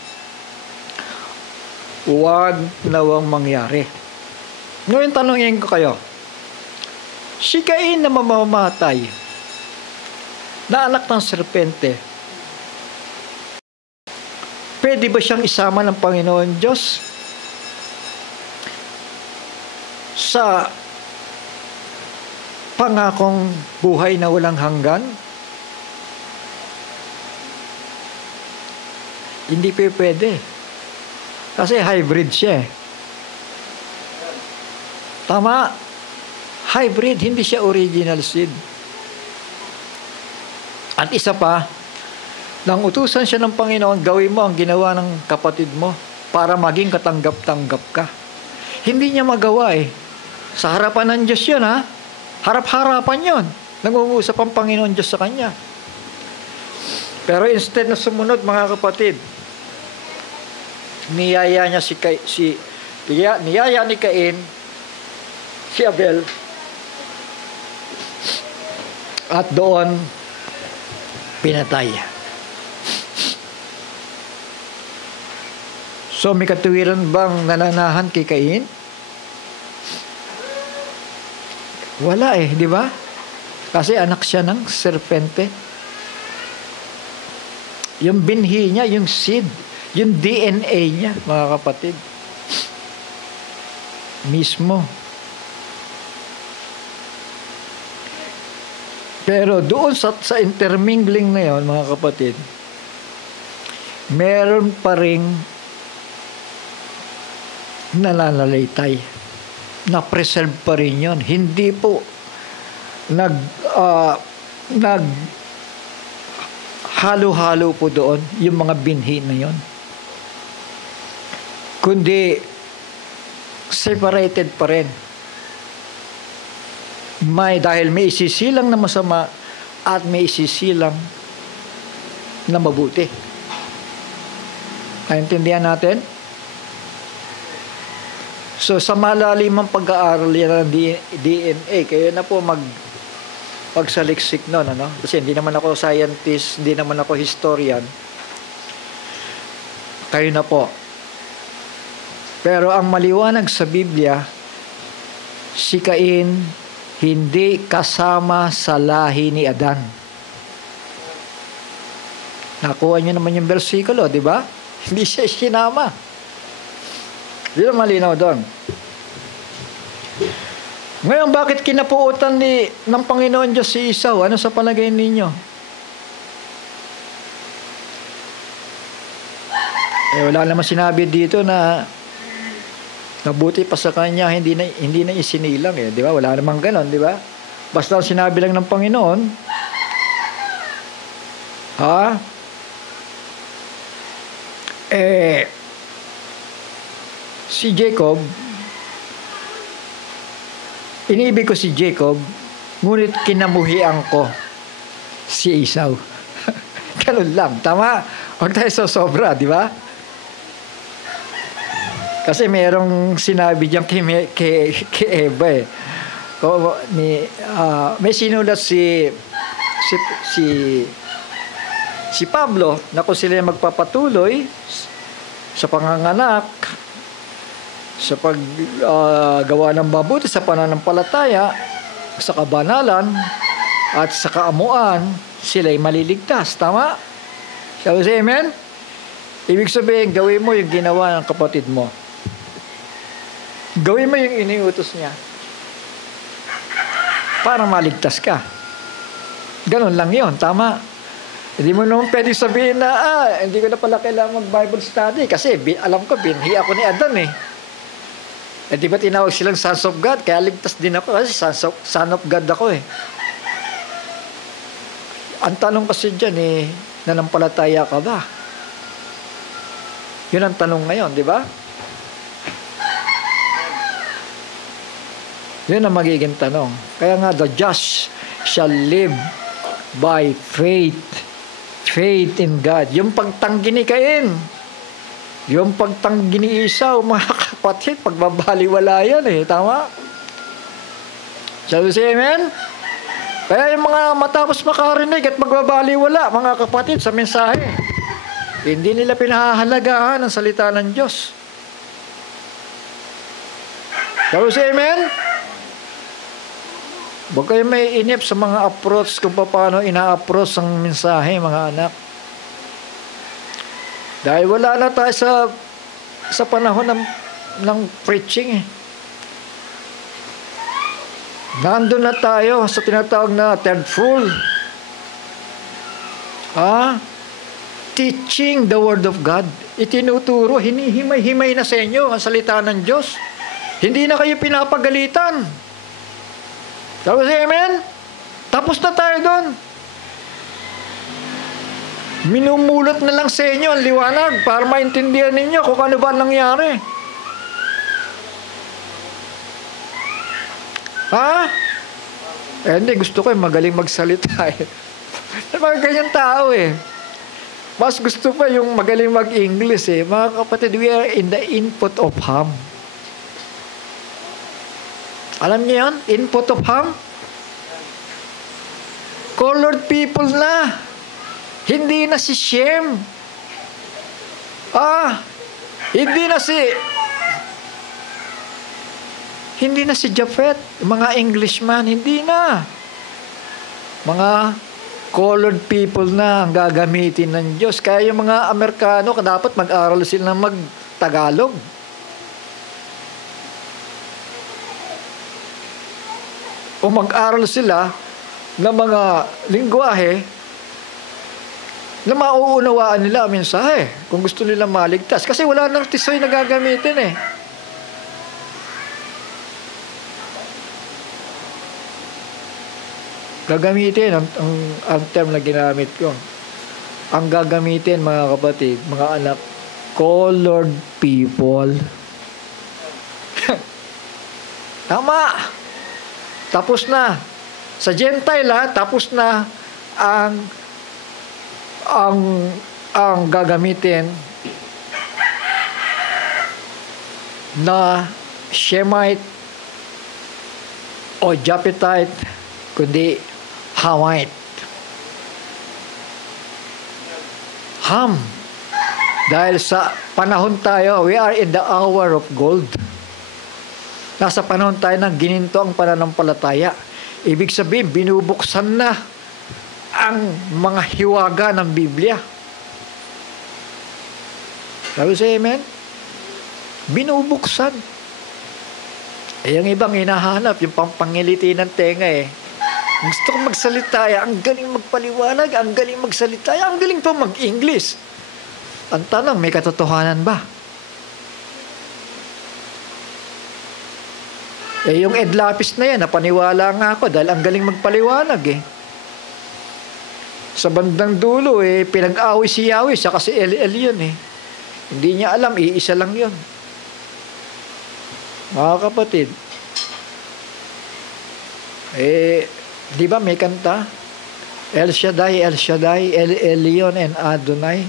Huwag nawang mangyari. Ngayon tanungin ko kayo, si Cain na mamamatay, na anak ng serpente, pwede ba siyang isama ng Panginoon Diyos sa pangakong buhay na walang hanggan? Hindi pwede. Kasi hybrid siya. Tama. Hybrid, hindi siya original seed. At isa pa, nang utusan siya ng Panginoon, gawin mo ang ginawa ng kapatid mo para maging katanggap-tanggap ka. Hindi niya magawa eh. Sa harapan ng Diyos yun ha. Harap-harapan yun. Nangungusap ang Panginoon Diyos sa kanya. Pero instead na sumunod, mga kapatid, niyaya ni Cain si Abel, at doon pinatay. So may katuwiran bang nananahan kay Cain? Wala eh, di ba? Kasi anak siya ng serpente. Yung binhi niya, yung seed, yung DNA niya, mga kapatid. Mismo. Pero doon sa intermingling na yon, mga kapatid, meron pa ring nananalaytay. Na-preserve pa rin yun. Hindi po halo-halo po doon yung mga binhi na yon. Kundi separated pa rin. Dahil may isisilang na masama at may isisilang na mabuti. Naintindihan natin? So, sa malalimang pag-aaral yan ng DNA, kayo na po pagsaliksik nun, ano? Kasi hindi naman ako scientist, hindi naman ako historian. Kayo na po. Pero ang maliwanag sa Biblia, si Cain hindi kasama sa lahi ni Adan. Nakuha niyo naman yung versikulo, di ba? Hindi siya sinama. Di na malinaw doon. Ngayon, bakit kinapuutan ng Panginoon Diyos si Esau? Ano sa palagay ninyo? Wala naman sinabi dito na nabuti pa sa kanya, hindi na isinilang eh, di ba? Wala namang ganon, di ba? Basta sinabi lang ng Panginoon, si Jacob, iniibig ko si Jacob, ngunit kinamuhian ko si Esau. Ganun lang, tama? Huwag tayo sobra, di ba? Kasi merong sinabi diyan kay Eva eh. May sinulat si Pablo na kung sila magpapatuloy sa panganganak, sa paggawa ng mabuti, sa pananampalataya, sa kabanalan, at sa kaamuan, sila'y maliligtas. Tama? Shall we say amen? Ibig sabihin, gawin mo yung ginawa ng kapatid mo. Gawin mo yung iniutos niya para maligtas ka. Ganun lang yun, tama. Hindi mo naman pwede sabihin na, hindi ko na pala kailangan mag-Bible study kasi alam ko, binhi ako ni Adan eh. Eh di ba tinawag silang sons of God? Kaya ligtas din ako kasi son of God ako eh. Ang tanong kasi dyan eh, nanampalataya ka ba? Yun ang tanong ngayon, di ba? Yun ang magiging tanong. Kaya nga, the just shall live by faith. Faith in God. Yung pagtanggi ni Cain, yung pagtanggi ni Esau, mga kapatid, pagbabaliwala yan eh. Tama? Shall we say amen? Kaya yung mga matapos makarinig at magbabaliwala, mga kapatid, sa mensahe, hindi nila pinahahalagahan ang salita ng Diyos. Shall we say amen? Huwag kayo may inip sa mga approach kung paano ina-approach ang mensahe, mga anak. Dahil wala na tayo sa panahon ng preaching eh. Nandun na tayo sa tinatawag na third fool. Teaching the Word of God. Itinuturo, hinihimay-himay na sa inyo ang salita ng Diyos. Hindi na kayo pinapagalitan. Tapos, amen? Tapos na tayo doon. Minumulot na lang sa inyo ang liwanag para maintindihan ninyo kung ano ba nangyari. Hindi, gusto ko magaling magsalita eh. Mga ganyan tao eh. Mas gusto pa yung magaling mag-English eh. Mga kapatid, we are in the input of Ham. Alam niyo yun? Input of Ham? Colored people na. Hindi na si Shem. Hindi na si Japhet. Mga Englishman, hindi na. Mga colored people na ang gagamitin ng Diyos. Kaya yung mga Amerikano, dapat mag-aral sila ng mag-Tagalog. O mag-aral sila ng mga lingwahe na mauunawaan nila ang mensahe kung gusto nila maligtas. Kasi wala nang tisoy na gagamitin eh. Gagamitin ang term na ginamit ko. Ang gagamitin, mga kapatid, mga anak, colored people. Tama. Tapos na. Sa Gentile, tapos na ang gagamitin na Shemite o Japhethite, kundi Hamite. Ham. Dahil sa panahon tayo, we are in the hour of gold. Nasa panahon tayo ng gininto ang pananampalataya. Ibig sabihin, binubuksan na ang mga hiwaga ng Biblia. Sabi sa amen? Binubuksan. Yung ibang hinahanap, yung pampangiliti ng tenga eh. Gusto kong magsalita, ang galing magpaliwanag, ang galing magsalita, ang galing pa mag-English. Ang tanong, may katotohanan ba? Yung Ed Lapis na yan, napaniwala nga ako dahil ang galing magpaliwanag eh. Sa bandang dulo pinag-away si Yahweh, siya kasi LL yun eh. Hindi niya alam, iisa lang yun. Mga kapatid, di ba may kanta? El Shaddai, El Shaddai, El Elyon and Adonai.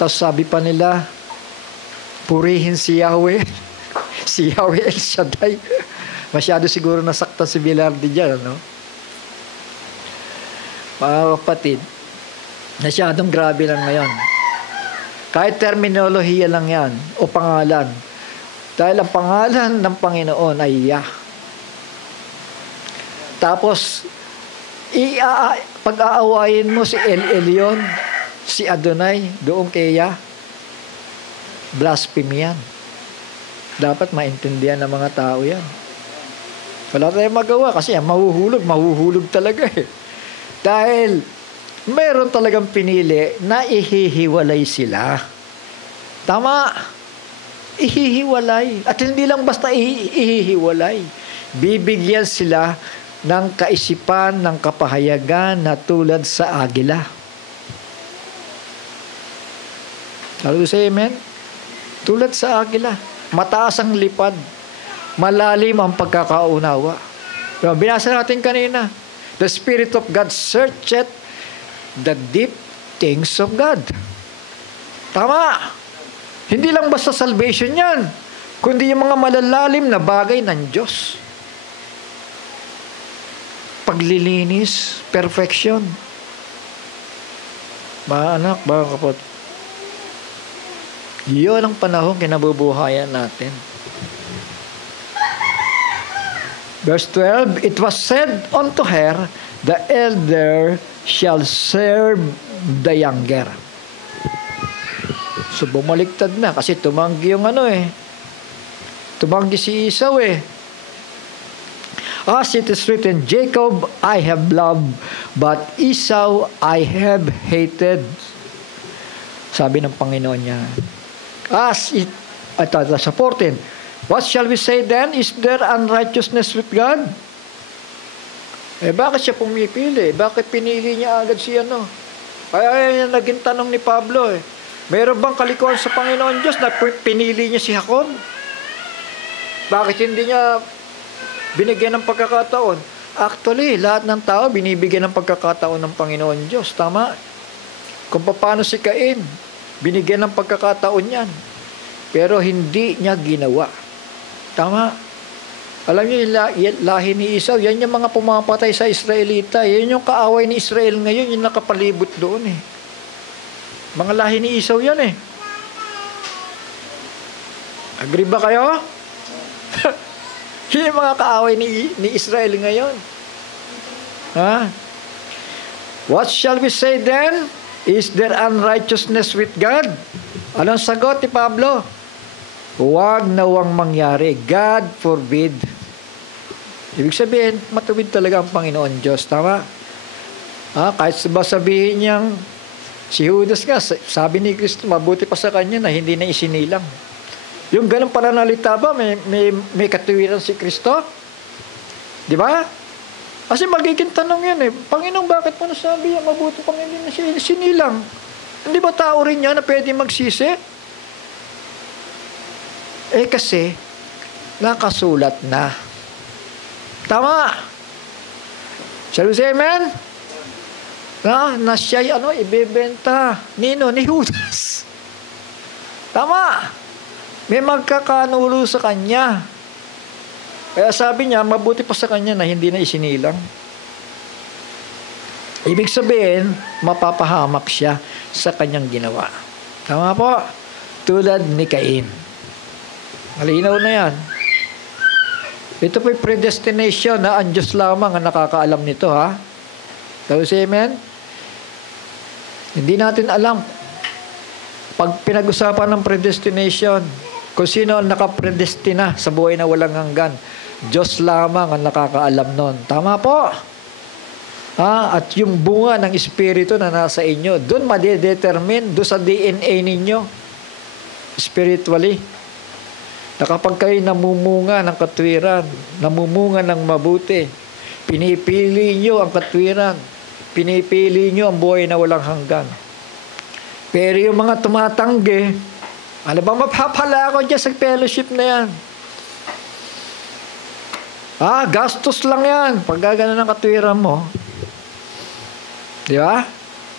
Tapos sabi pa nila, purihin si Yahweh. Si Yahweh El Shaddai. Masyado siguro nasaktan si Bilardi dyan, no? Mga kapatid, masyadong grabe lang ngayon. Kahit terminolohiya lang yan, o pangalan. Dahil ang pangalan ng Panginoon ay Yah. Tapos, pag-aawayin mo si El Elyon, si Adonai, doon kay Yah, blasphemy yan. Dapat maintindihan ng mga tao yan. Wala tayong magawa kasi mahuhulog talaga eh. Dahil meron talagang pinili na ihihiwalay sila. Tama. Ihihiwalay. At hindi lang basta ihihiwalay. Bibigyan sila ng kaisipan, ng kapahayagan na tulad sa agila. Sabi ko sa amen? Tulad sa agila. Mataas ang lipad. Malalim ang pagkakaunawa. Binasa natin kanina. The Spirit of God searcheth the deep things of God. Tama. Hindi lang basta salvation yan, kundi yung mga malalalim na bagay ng Diyos. Paglilinis, perfection. Mga anak, mga kapatid, yun ang panahon kinabubuhayan natin. Verse 12, it was said unto her, the elder shall serve the younger. So bumaliktad na kasi tumanggi yung tumanggi si Esau As it is written, Jacob I have loved, but Esau I have hated. Sabi ng Panginoon niya. Sa 14, what shall we say then? Is there unrighteousness with God? Bakit siya pumipili? Bakit pinili niya agad si Kaya yan naging tanong ni Pablo Meron bang kalikuan sa Panginoon Diyos na pinili niya si Jacob? Bakit hindi niya binigyan ng pagkakataon? Actually, lahat ng tao binibigyan ng pagkakataon ng Panginoon Diyos. Tama? Kung paano si Cain, binigyan ng pagkakataon yan. Pero hindi niya ginawa. Tama? Alam niyo, yung lahi ni Esau, yan yung mga pumapatay sa Israelita. Yan yung kaaway ni Israel ngayon, yung nakapalibot doon Mga lahi ni Esau yan Agree ba kayo? Yung mga kaaway ni Israel ngayon. What shall we say then? Is there unrighteousness with God? Anong sagot ni Pablo? Huwag nawang mangyari. God forbid. Ibig sabihin, matuwid talaga ang Panginoon Diyos. Tama? Kahit sabihin niyang si Judas nga, sabi ni Kristo, mabuti pa sa kanya na hindi na isinilang. Yung ganong pananalita ba, may katuwiran si Kristo? Di ba? Kasi magiging tanong yan Panginoon, bakit mo nasabi yan? Mabuti pang hindi na sinilang. Hindi ba tao rin yan na pwede magsisi? Kasi, nakasulat na. Tama. Shall we say amen? Na siya ibebenta. Nino? Ni Judas. Tama. May magkakanulo sa kanya. Kaya sabi niya, mabuti pa sa kanya na hindi na isinilang. Ibig sabihin, mapapahamak siya sa kanyang ginawa. Tama po? Tulad ni Cain. Malinaw na yan. Ito po'y predestination na ang Diyos lamang ang nakakaalam nito, Sabi si amen? Hindi natin alam. Pag pinag-usapan ng predestination, kung sino ang nakapredestina sa buhay na walang hanggan, Diyos lamang ang nakakaalam nun. Tama po? At yung bunga ng Espiritu na nasa inyo, doon madidetermine, doon sa DNA ninyo, spiritually, na kapag kayo namumunga ng katwiran, namumunga ng mabuti, pinipili nyo ang katwiran, pinipili nyo ang buhay na walang hanggan. Pero yung mga tumatanggi, ano bang mapapala ako dyan sa fellowship na yan? Gastos lang yan. Pag gagana ng katwiran mo. Di ba?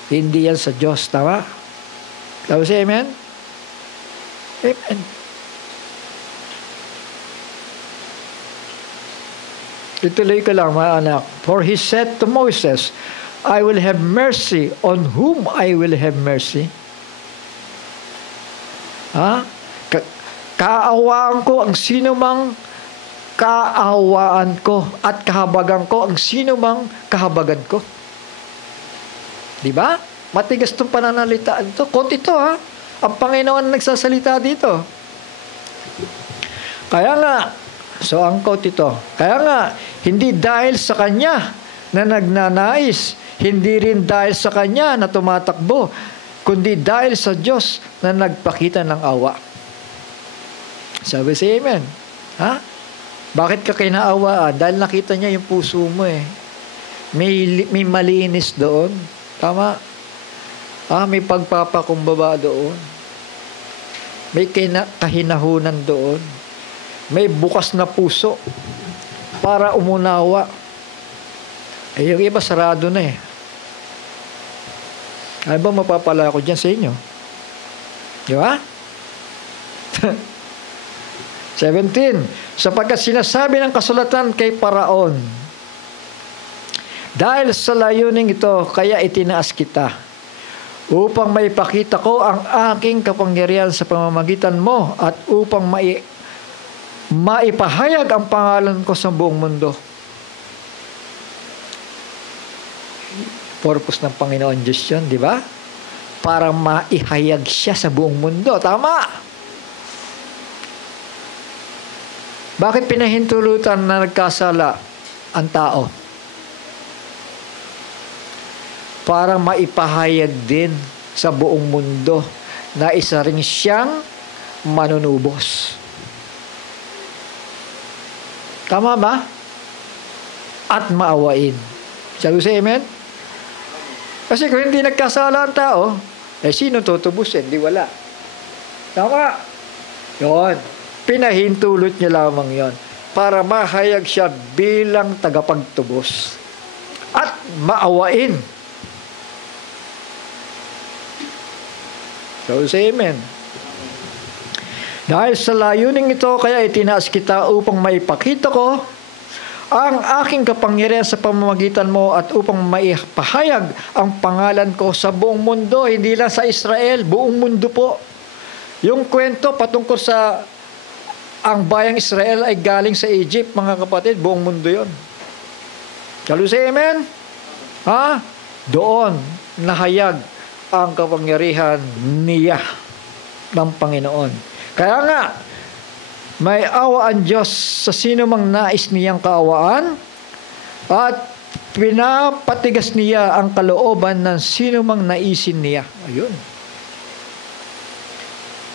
Hindi yan sa Diyos. Tama? Tama siya, amen? Amen. Ituloy ko lang, mga anak. For he said to Moses, I will have mercy on whom I will have mercy. Kaawaan ko ang sino mang kaawaan ko at kahabagan ko ang sino mang kahabagan ko. Di ba? Matigas itong pananalitaan ito. Konti ito Ang Panginoon nagsasalita dito. Kaya nga, ang quote ito, kaya nga, hindi dahil sa Kanya na nagnanais, Hindi rin dahil sa kanya na tumatakbo, kundi dahil sa Diyos na nagpakita ng awa. Sabi si Amen. Ha? Bakit ka kinaawaan? Dahil nakita niya yung puso mo eh. May malinis doon. Tama? May pagpapakumbaba doon. May kahinahunan doon. May bukas na puso para umunawa. Yung iba sarado na eh. Ano ba mapapala ko dyan sa inyo? Di ba? 17. Sapagkat sinasabi ng kasulatan kay Paraon, dahil sa layuning ito, kaya itinaas kita, upang maipakita ko ang aking kapangyarihan sa pamamagitan mo at upang maipahayag ang pangalan ko sa buong mundo. Purpose ng Panginoon Diyos yun, di ba? Para maihayag siya sa buong mundo. Tama! Bakit pinahintulutan na nagkasala ang tao? Para maipahayag din sa buong mundo na isa rin siyang manunubos. Tama ba? At maawain. Sabi sa Amen? Kasi kung hindi nagkasala ang tao, sino tutubusin? Di wala. Tama? Yun. Pinahintulot niya lamang yon para mahayag siya bilang tagapagtubos at maawain. So, say Amen. Dahil sa layuning ito, kaya itinaas kita upang maipakita ko ang aking kapangyarihan sa pamamagitan mo at upang maipahayag ang pangalan ko sa buong mundo, hindi lang sa Israel, buong mundo po. Yung kwento patungkol sa ang bayang Israel ay galing sa Egypt, mga kapatid, buong mundo yon. Kalo say Amen? Doon nahayag ang kapangyarihan niya ng Panginoon. Kaya nga, may awa ang Diyos sa sino mang nais niyang kaawaan at pinapatigas niya ang kalooban ng sino mang naisin niya. Ayun.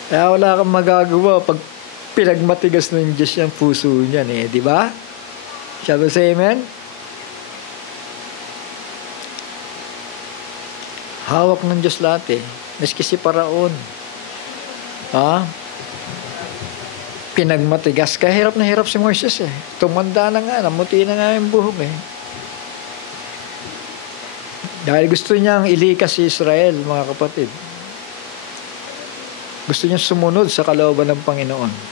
Kaya wala kang magagawa pag pinagmatigas ng Diyos yung puso niyan eh. Di ba? Shall we say Amen? Hawak ng Diyos lahat eh. Maski si Paraon. Pinagmatigas. Kaya hirap na hirap si Moises eh. Tumanda na nga. Namuti na nga yung buhok eh. Dahil gusto niyang ilikas si Israel, mga kapatid. Gusto niyang sumunod sa kalooban ng Panginoon.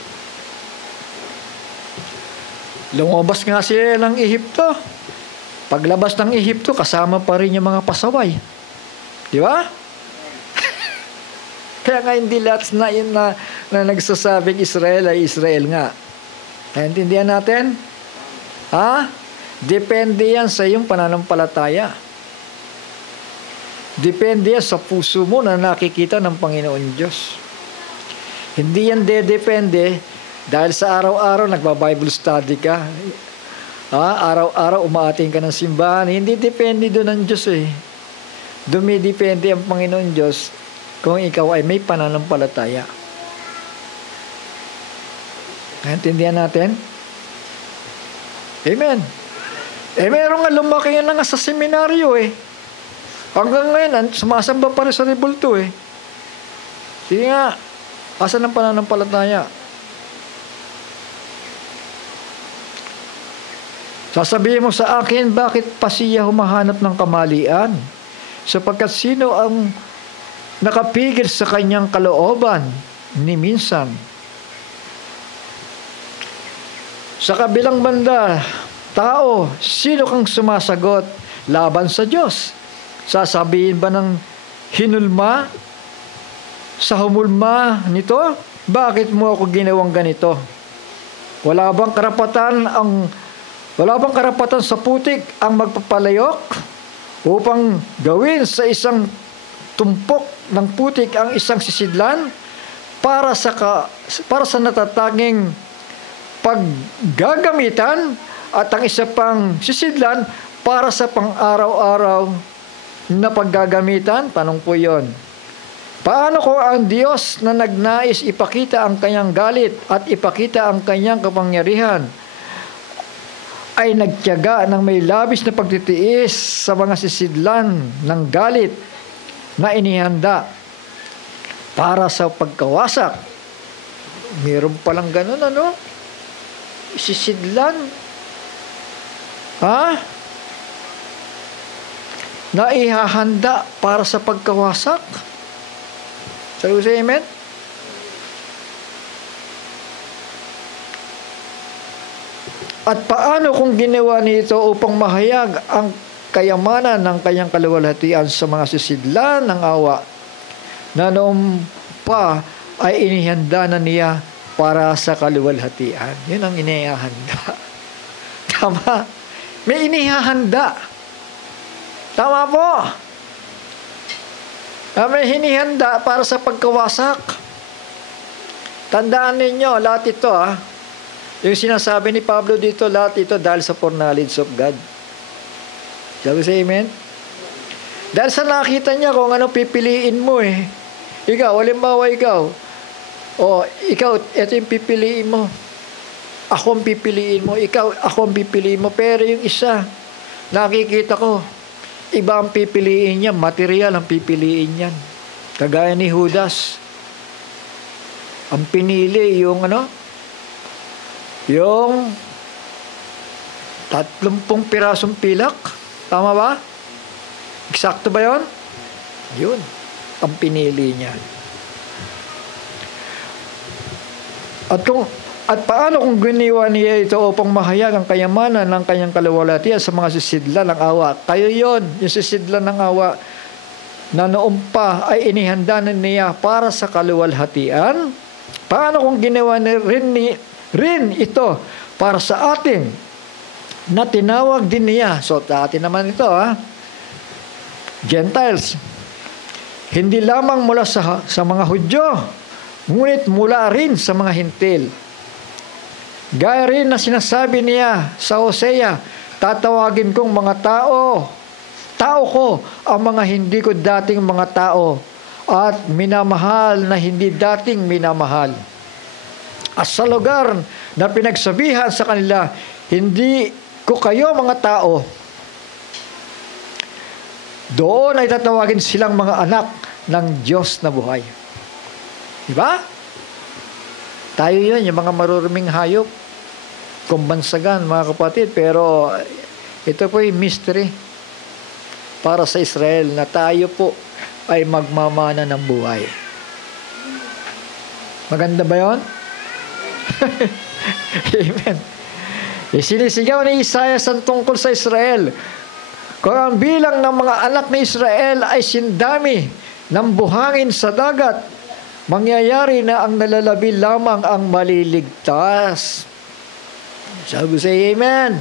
Lumabas nga sila ng Ehipto. Paglabas ng Ehipto, kasama pa rin yung mga pasaway. Di ba? Kaya nga hindi lahat na yun na nagsasabing Israel ay Israel nga. Naintindihan natin? Depende yan sa iyong pananampalataya. Depende yan sa puso mo na nakikita ng Panginoon Diyos. Hindi yan depende dahil sa araw-araw nagba-Bible study ka. Araw-araw umaating ka ng simbahan. Hindi depende doon ang Diyos eh. Dumidepende ang Panginoon Diyos kung ikaw ay may pananampalataya. Naintindihan natin? Amen. Meron nga lumaki yan nga sa seminaryo eh. Hanggang ngayon, sumasamba pa rin sa rebulto eh. Sige nga, asan ang pananampalataya? Sasabihin mo sa akin, bakit pa siya humahanap ng kamalian? Sapagkat sino ang nakapigil sa kanyang kalooban ni minsan? Sa kabilang banda, tao, sino kang sumasagot laban sa Diyos? Sasabihin ba ng hinulma sa humulma nito? Bakit mo ako ginawang ganito? Wala bang karapatan sa putik ang magpapalayok upang gawin sa isang tumpok ng putik ang isang sisidlan para sa natatanging paggagamitan at ang isa pang sisidlan para sa pang-araw-araw na paggagamitan? Tanong po yon. Paano kung ang Diyos na nagnais ipakita ang kanyang galit at ipakita ang kanyang kapangyarihan ay nagtiyaga ng may labis na pagtitiis sa mga sisidlan ng galit na inihanda para sa pagkawasak? Meron palang ganun, ano? Sisidlan. Ha? Na ihahanda para sa pagkawasak? Sabi ko sa amen? At paano kung ginawa nito upang mahayag ang kayamanan ng kanyang kaluwalhatian sa mga sisidlan ng awa na noong pa ay inihanda na niya para sa kaluwalhatian? Yun ang inihahanda. Tama? May inihahanda. Tama po. May hinihanda para sa pagkawasak. Tandaan ninyo, lahat ito yung sinasabi ni Pablo dito, lahat ito dahil sa foreknowledge of God. Sabi sa amen? Dahil sa nakita niya kung ano pipiliin mo Ikaw, halimbawa ikaw, ito yung pipiliin mo. Ako ang pipiliin mo. Ikaw, ako ang pipiliin mo. Pero yung isa, nakikita ko, iba ang pipiliin niya, material ang pipiliin niyan. Kagaya ni Judas. Ang pinili yung yung 30 pirasong pilak. Tama ba? Eksakto ba yun? Yun. Ang pinili niya. At paano kung giniwa niya ito upang mahayag ang kayamanan ng kanyang kaluwalhatian sa mga sisidlan ng awa? Kayo yon, yung sisidlan ng awa na noong pa ay inihanda na niya para sa kaluwalhatian. Paano kung ginawa rin ito para sa atin na tinawag din niya? So, sa atin naman ito, Gentiles. Hindi lamang mula sa mga Hudyo, ngunit mula rin sa mga Hintil. Gaya rin na sinasabi niya sa Hosea, tatawagin kong mga tao ko ang mga hindi ko dating mga tao at minamahal na hindi dating minamahal. At sa lugar na pinagsabihan sa kanila, hindi ko kayo mga tao, doon ay tatawagin silang mga anak ng Diyos na buhay. Diba? Tayo yun, yung mga maruruming hayop, kumbansagan, mga kapatid. Pero ito po yung mystery para sa Israel na tayo po ay magmamana ng buhay. Maganda ba yun? Amen. Isinisigaw ni Isaias ang tungkol sa Israel. Kung ang bilang ng mga anak ni Israel ay sindami ng buhangin sa dagat, mangyayari na ang nalalabi lamang ang maliligtas. Sabi sa amen.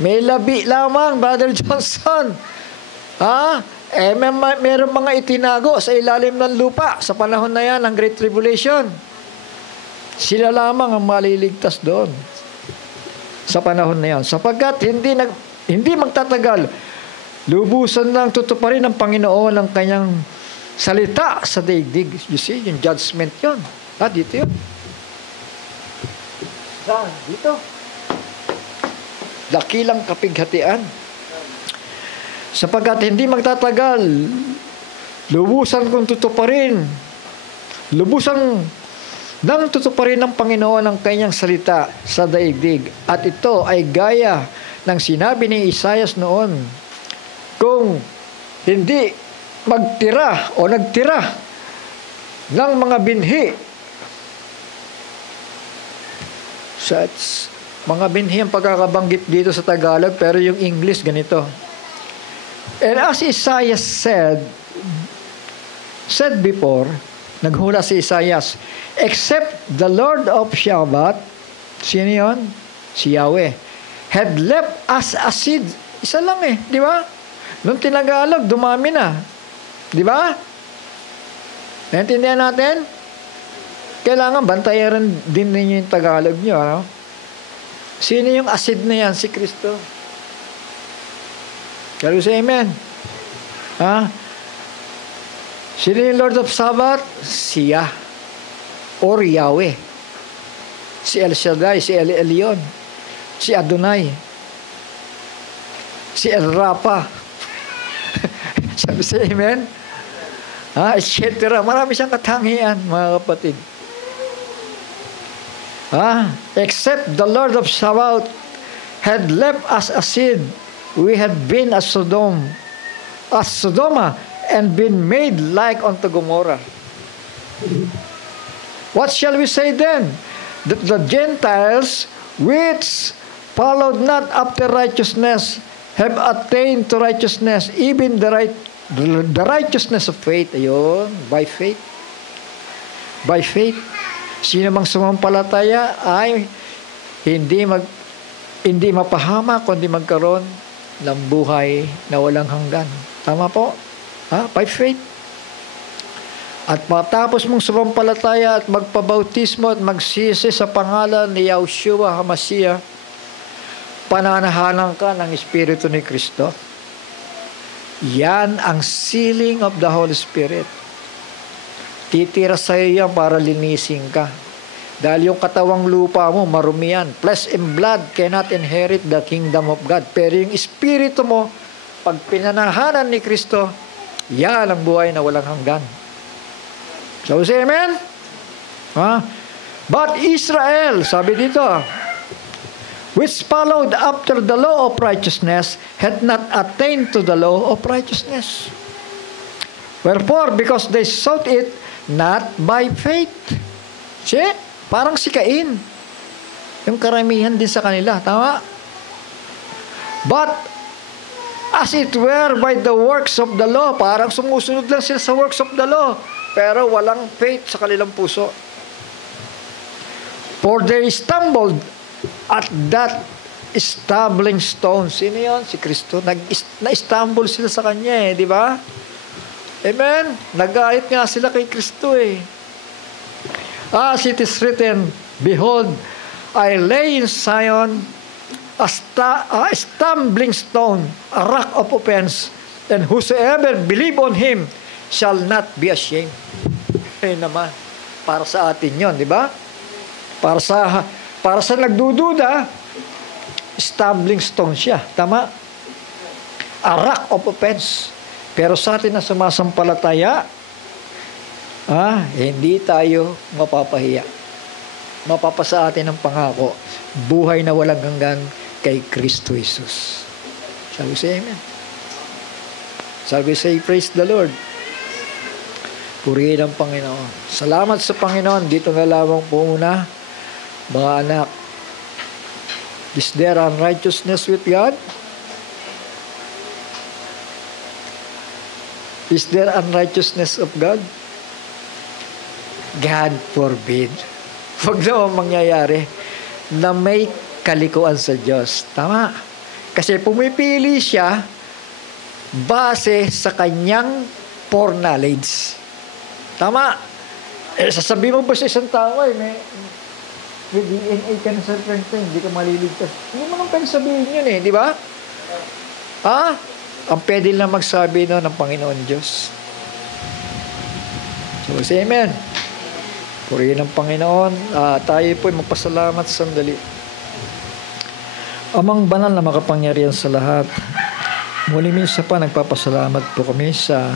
May labi lamang, Brother Johnson. Meron mga itinago sa ilalim ng lupa sa panahon na yan ng Great Tribulation. Sila lamang ang maliligtas doon sa panahon na yan. Sapagkat hindi magtatagal, lubusan lang tutuparin ng Panginoon ang kanyang salita sa daigdig. You see, yung judgment yun. Dito yun. Saan? Dito. Dakilang kapighatian. Sapagkat hindi magtatagal, lubusan kong tutuparin. Lubusan nang tutuparin ng Panginoon ang kanyang salita sa daigdig. At ito ay gaya ng sinabi ni Isaias noon, kung hindi magtira o nagtira ng mga binhi sa mga binhi ang pagkakabanggit dito sa Tagalog, pero yung English ganito. And as Isaiah said before, naghula si Isaias, except the Lord of Shabbat, sino yun? Si Yahweh, had left us a seed. Isa lang di ba? Nung tinagalog, dumami na. Di ba? Naintindihan natin? Kailangan bantayan din ninyo yung Tagalog nyo. Ano? Sino yung asid na yan? Si Kristo. Pero say amen. Ha? Sino yung Lord of Sabbath? Siya. Or Yahweh. Si El Shaddai, si El Elyon, si Adonai, si El Rapa. Sabi sa amen? Ha? Et marami siyang katangian, mga kapatid. Ha? Except the Lord of Sabaoth had left us a seed, we had been as Sodoma, and been made like unto Gomorrah. What shall we say then? That the Gentiles, which followed not after righteousness, have attained to righteousness, even the righteousness of faith. Ayun, by faith. By faith. Sino mang sumampalataya ay hindi mapahama, kundi magkaroon ng buhay na walang hanggan. Tama po? Ha? By faith. At matapos mong sumampalataya at magpabautismo at magsisi sa pangalan ni Yahushua HaMashiach, pananahanan ka ng Espiritu ni Kristo. Yan ang sealing of the Holy Spirit. Titira sa iyo yan para linisin ka. Dahil yung katawang lupa mo, marumi yan. Flesh and blood cannot inherit the kingdom of God. Pero yung Espiritu mo, pag pinanahanan ni Kristo, yan ang buhay na walang hanggan. So, say amen? Huh? But Israel, sabi dito, which followed after the law of righteousness, had not attained to the law of righteousness. Wherefore, because they sought it not by faith. See? Parang si Cain. Yung karamihan din sa kanila. Tama? But, as it were by the works of the law, parang sumusunod lang sila sa works of the law. Pero walang faith sa kanilang puso. For they stumbled at that stumbling stone. Sino yun? Si Kristo. Na-stumble sila sa Kanya di ba? Amen? Nag-ayit nga sila kay Kristo As it is written, behold, I lay in Zion a stumbling stone, a rock of offense, and whosoever believe on Him shall not be ashamed. Naman, para sa atin yon, di ba? Para sa nagdududa, stumbling stone siya. Tama? A rock of offense. Pero sa atin na sumasampalataya, hindi tayo mapapahiya. Mapapasa atin ang pangako. Buhay na walang hanggan kay Kristo Jesus. Shall we say amen? Shall we say praise the Lord? Purihin ang Panginoon. Salamat sa Panginoon. Dito na lamang po muna, mga anak. Is there unrighteousness with God? Is there unrighteousness of God? God forbid. Huwag naman mangyayari na may kalikuan sa Diyos. Tama. Kasi pumipili siya base sa kanyang foreknowledge. Tama. Sasabihin mo ba sa isang tao, may DNA ka na sa friend ka, hindi ka maliligtas. Hindi mo naman pwede sabihin yun di ba? Ang pwede lang magsabi ng Panginoon Diyos. So, say amen. Purihin ang Panginoon. Tayo po'y magpasalamat sandali. Amang banal na makapangyarihan sa lahat, muli minsan pa nagpapasalamat po kami sa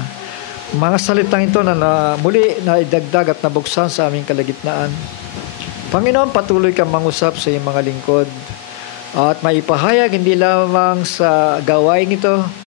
mga salitang ito na muli na idagdag at nabuksan sa aming kalagitnaan. Panginoon, patuloy kang mangusap sa iyong mga lingkod at maipahayag hindi lamang sa gawain ito,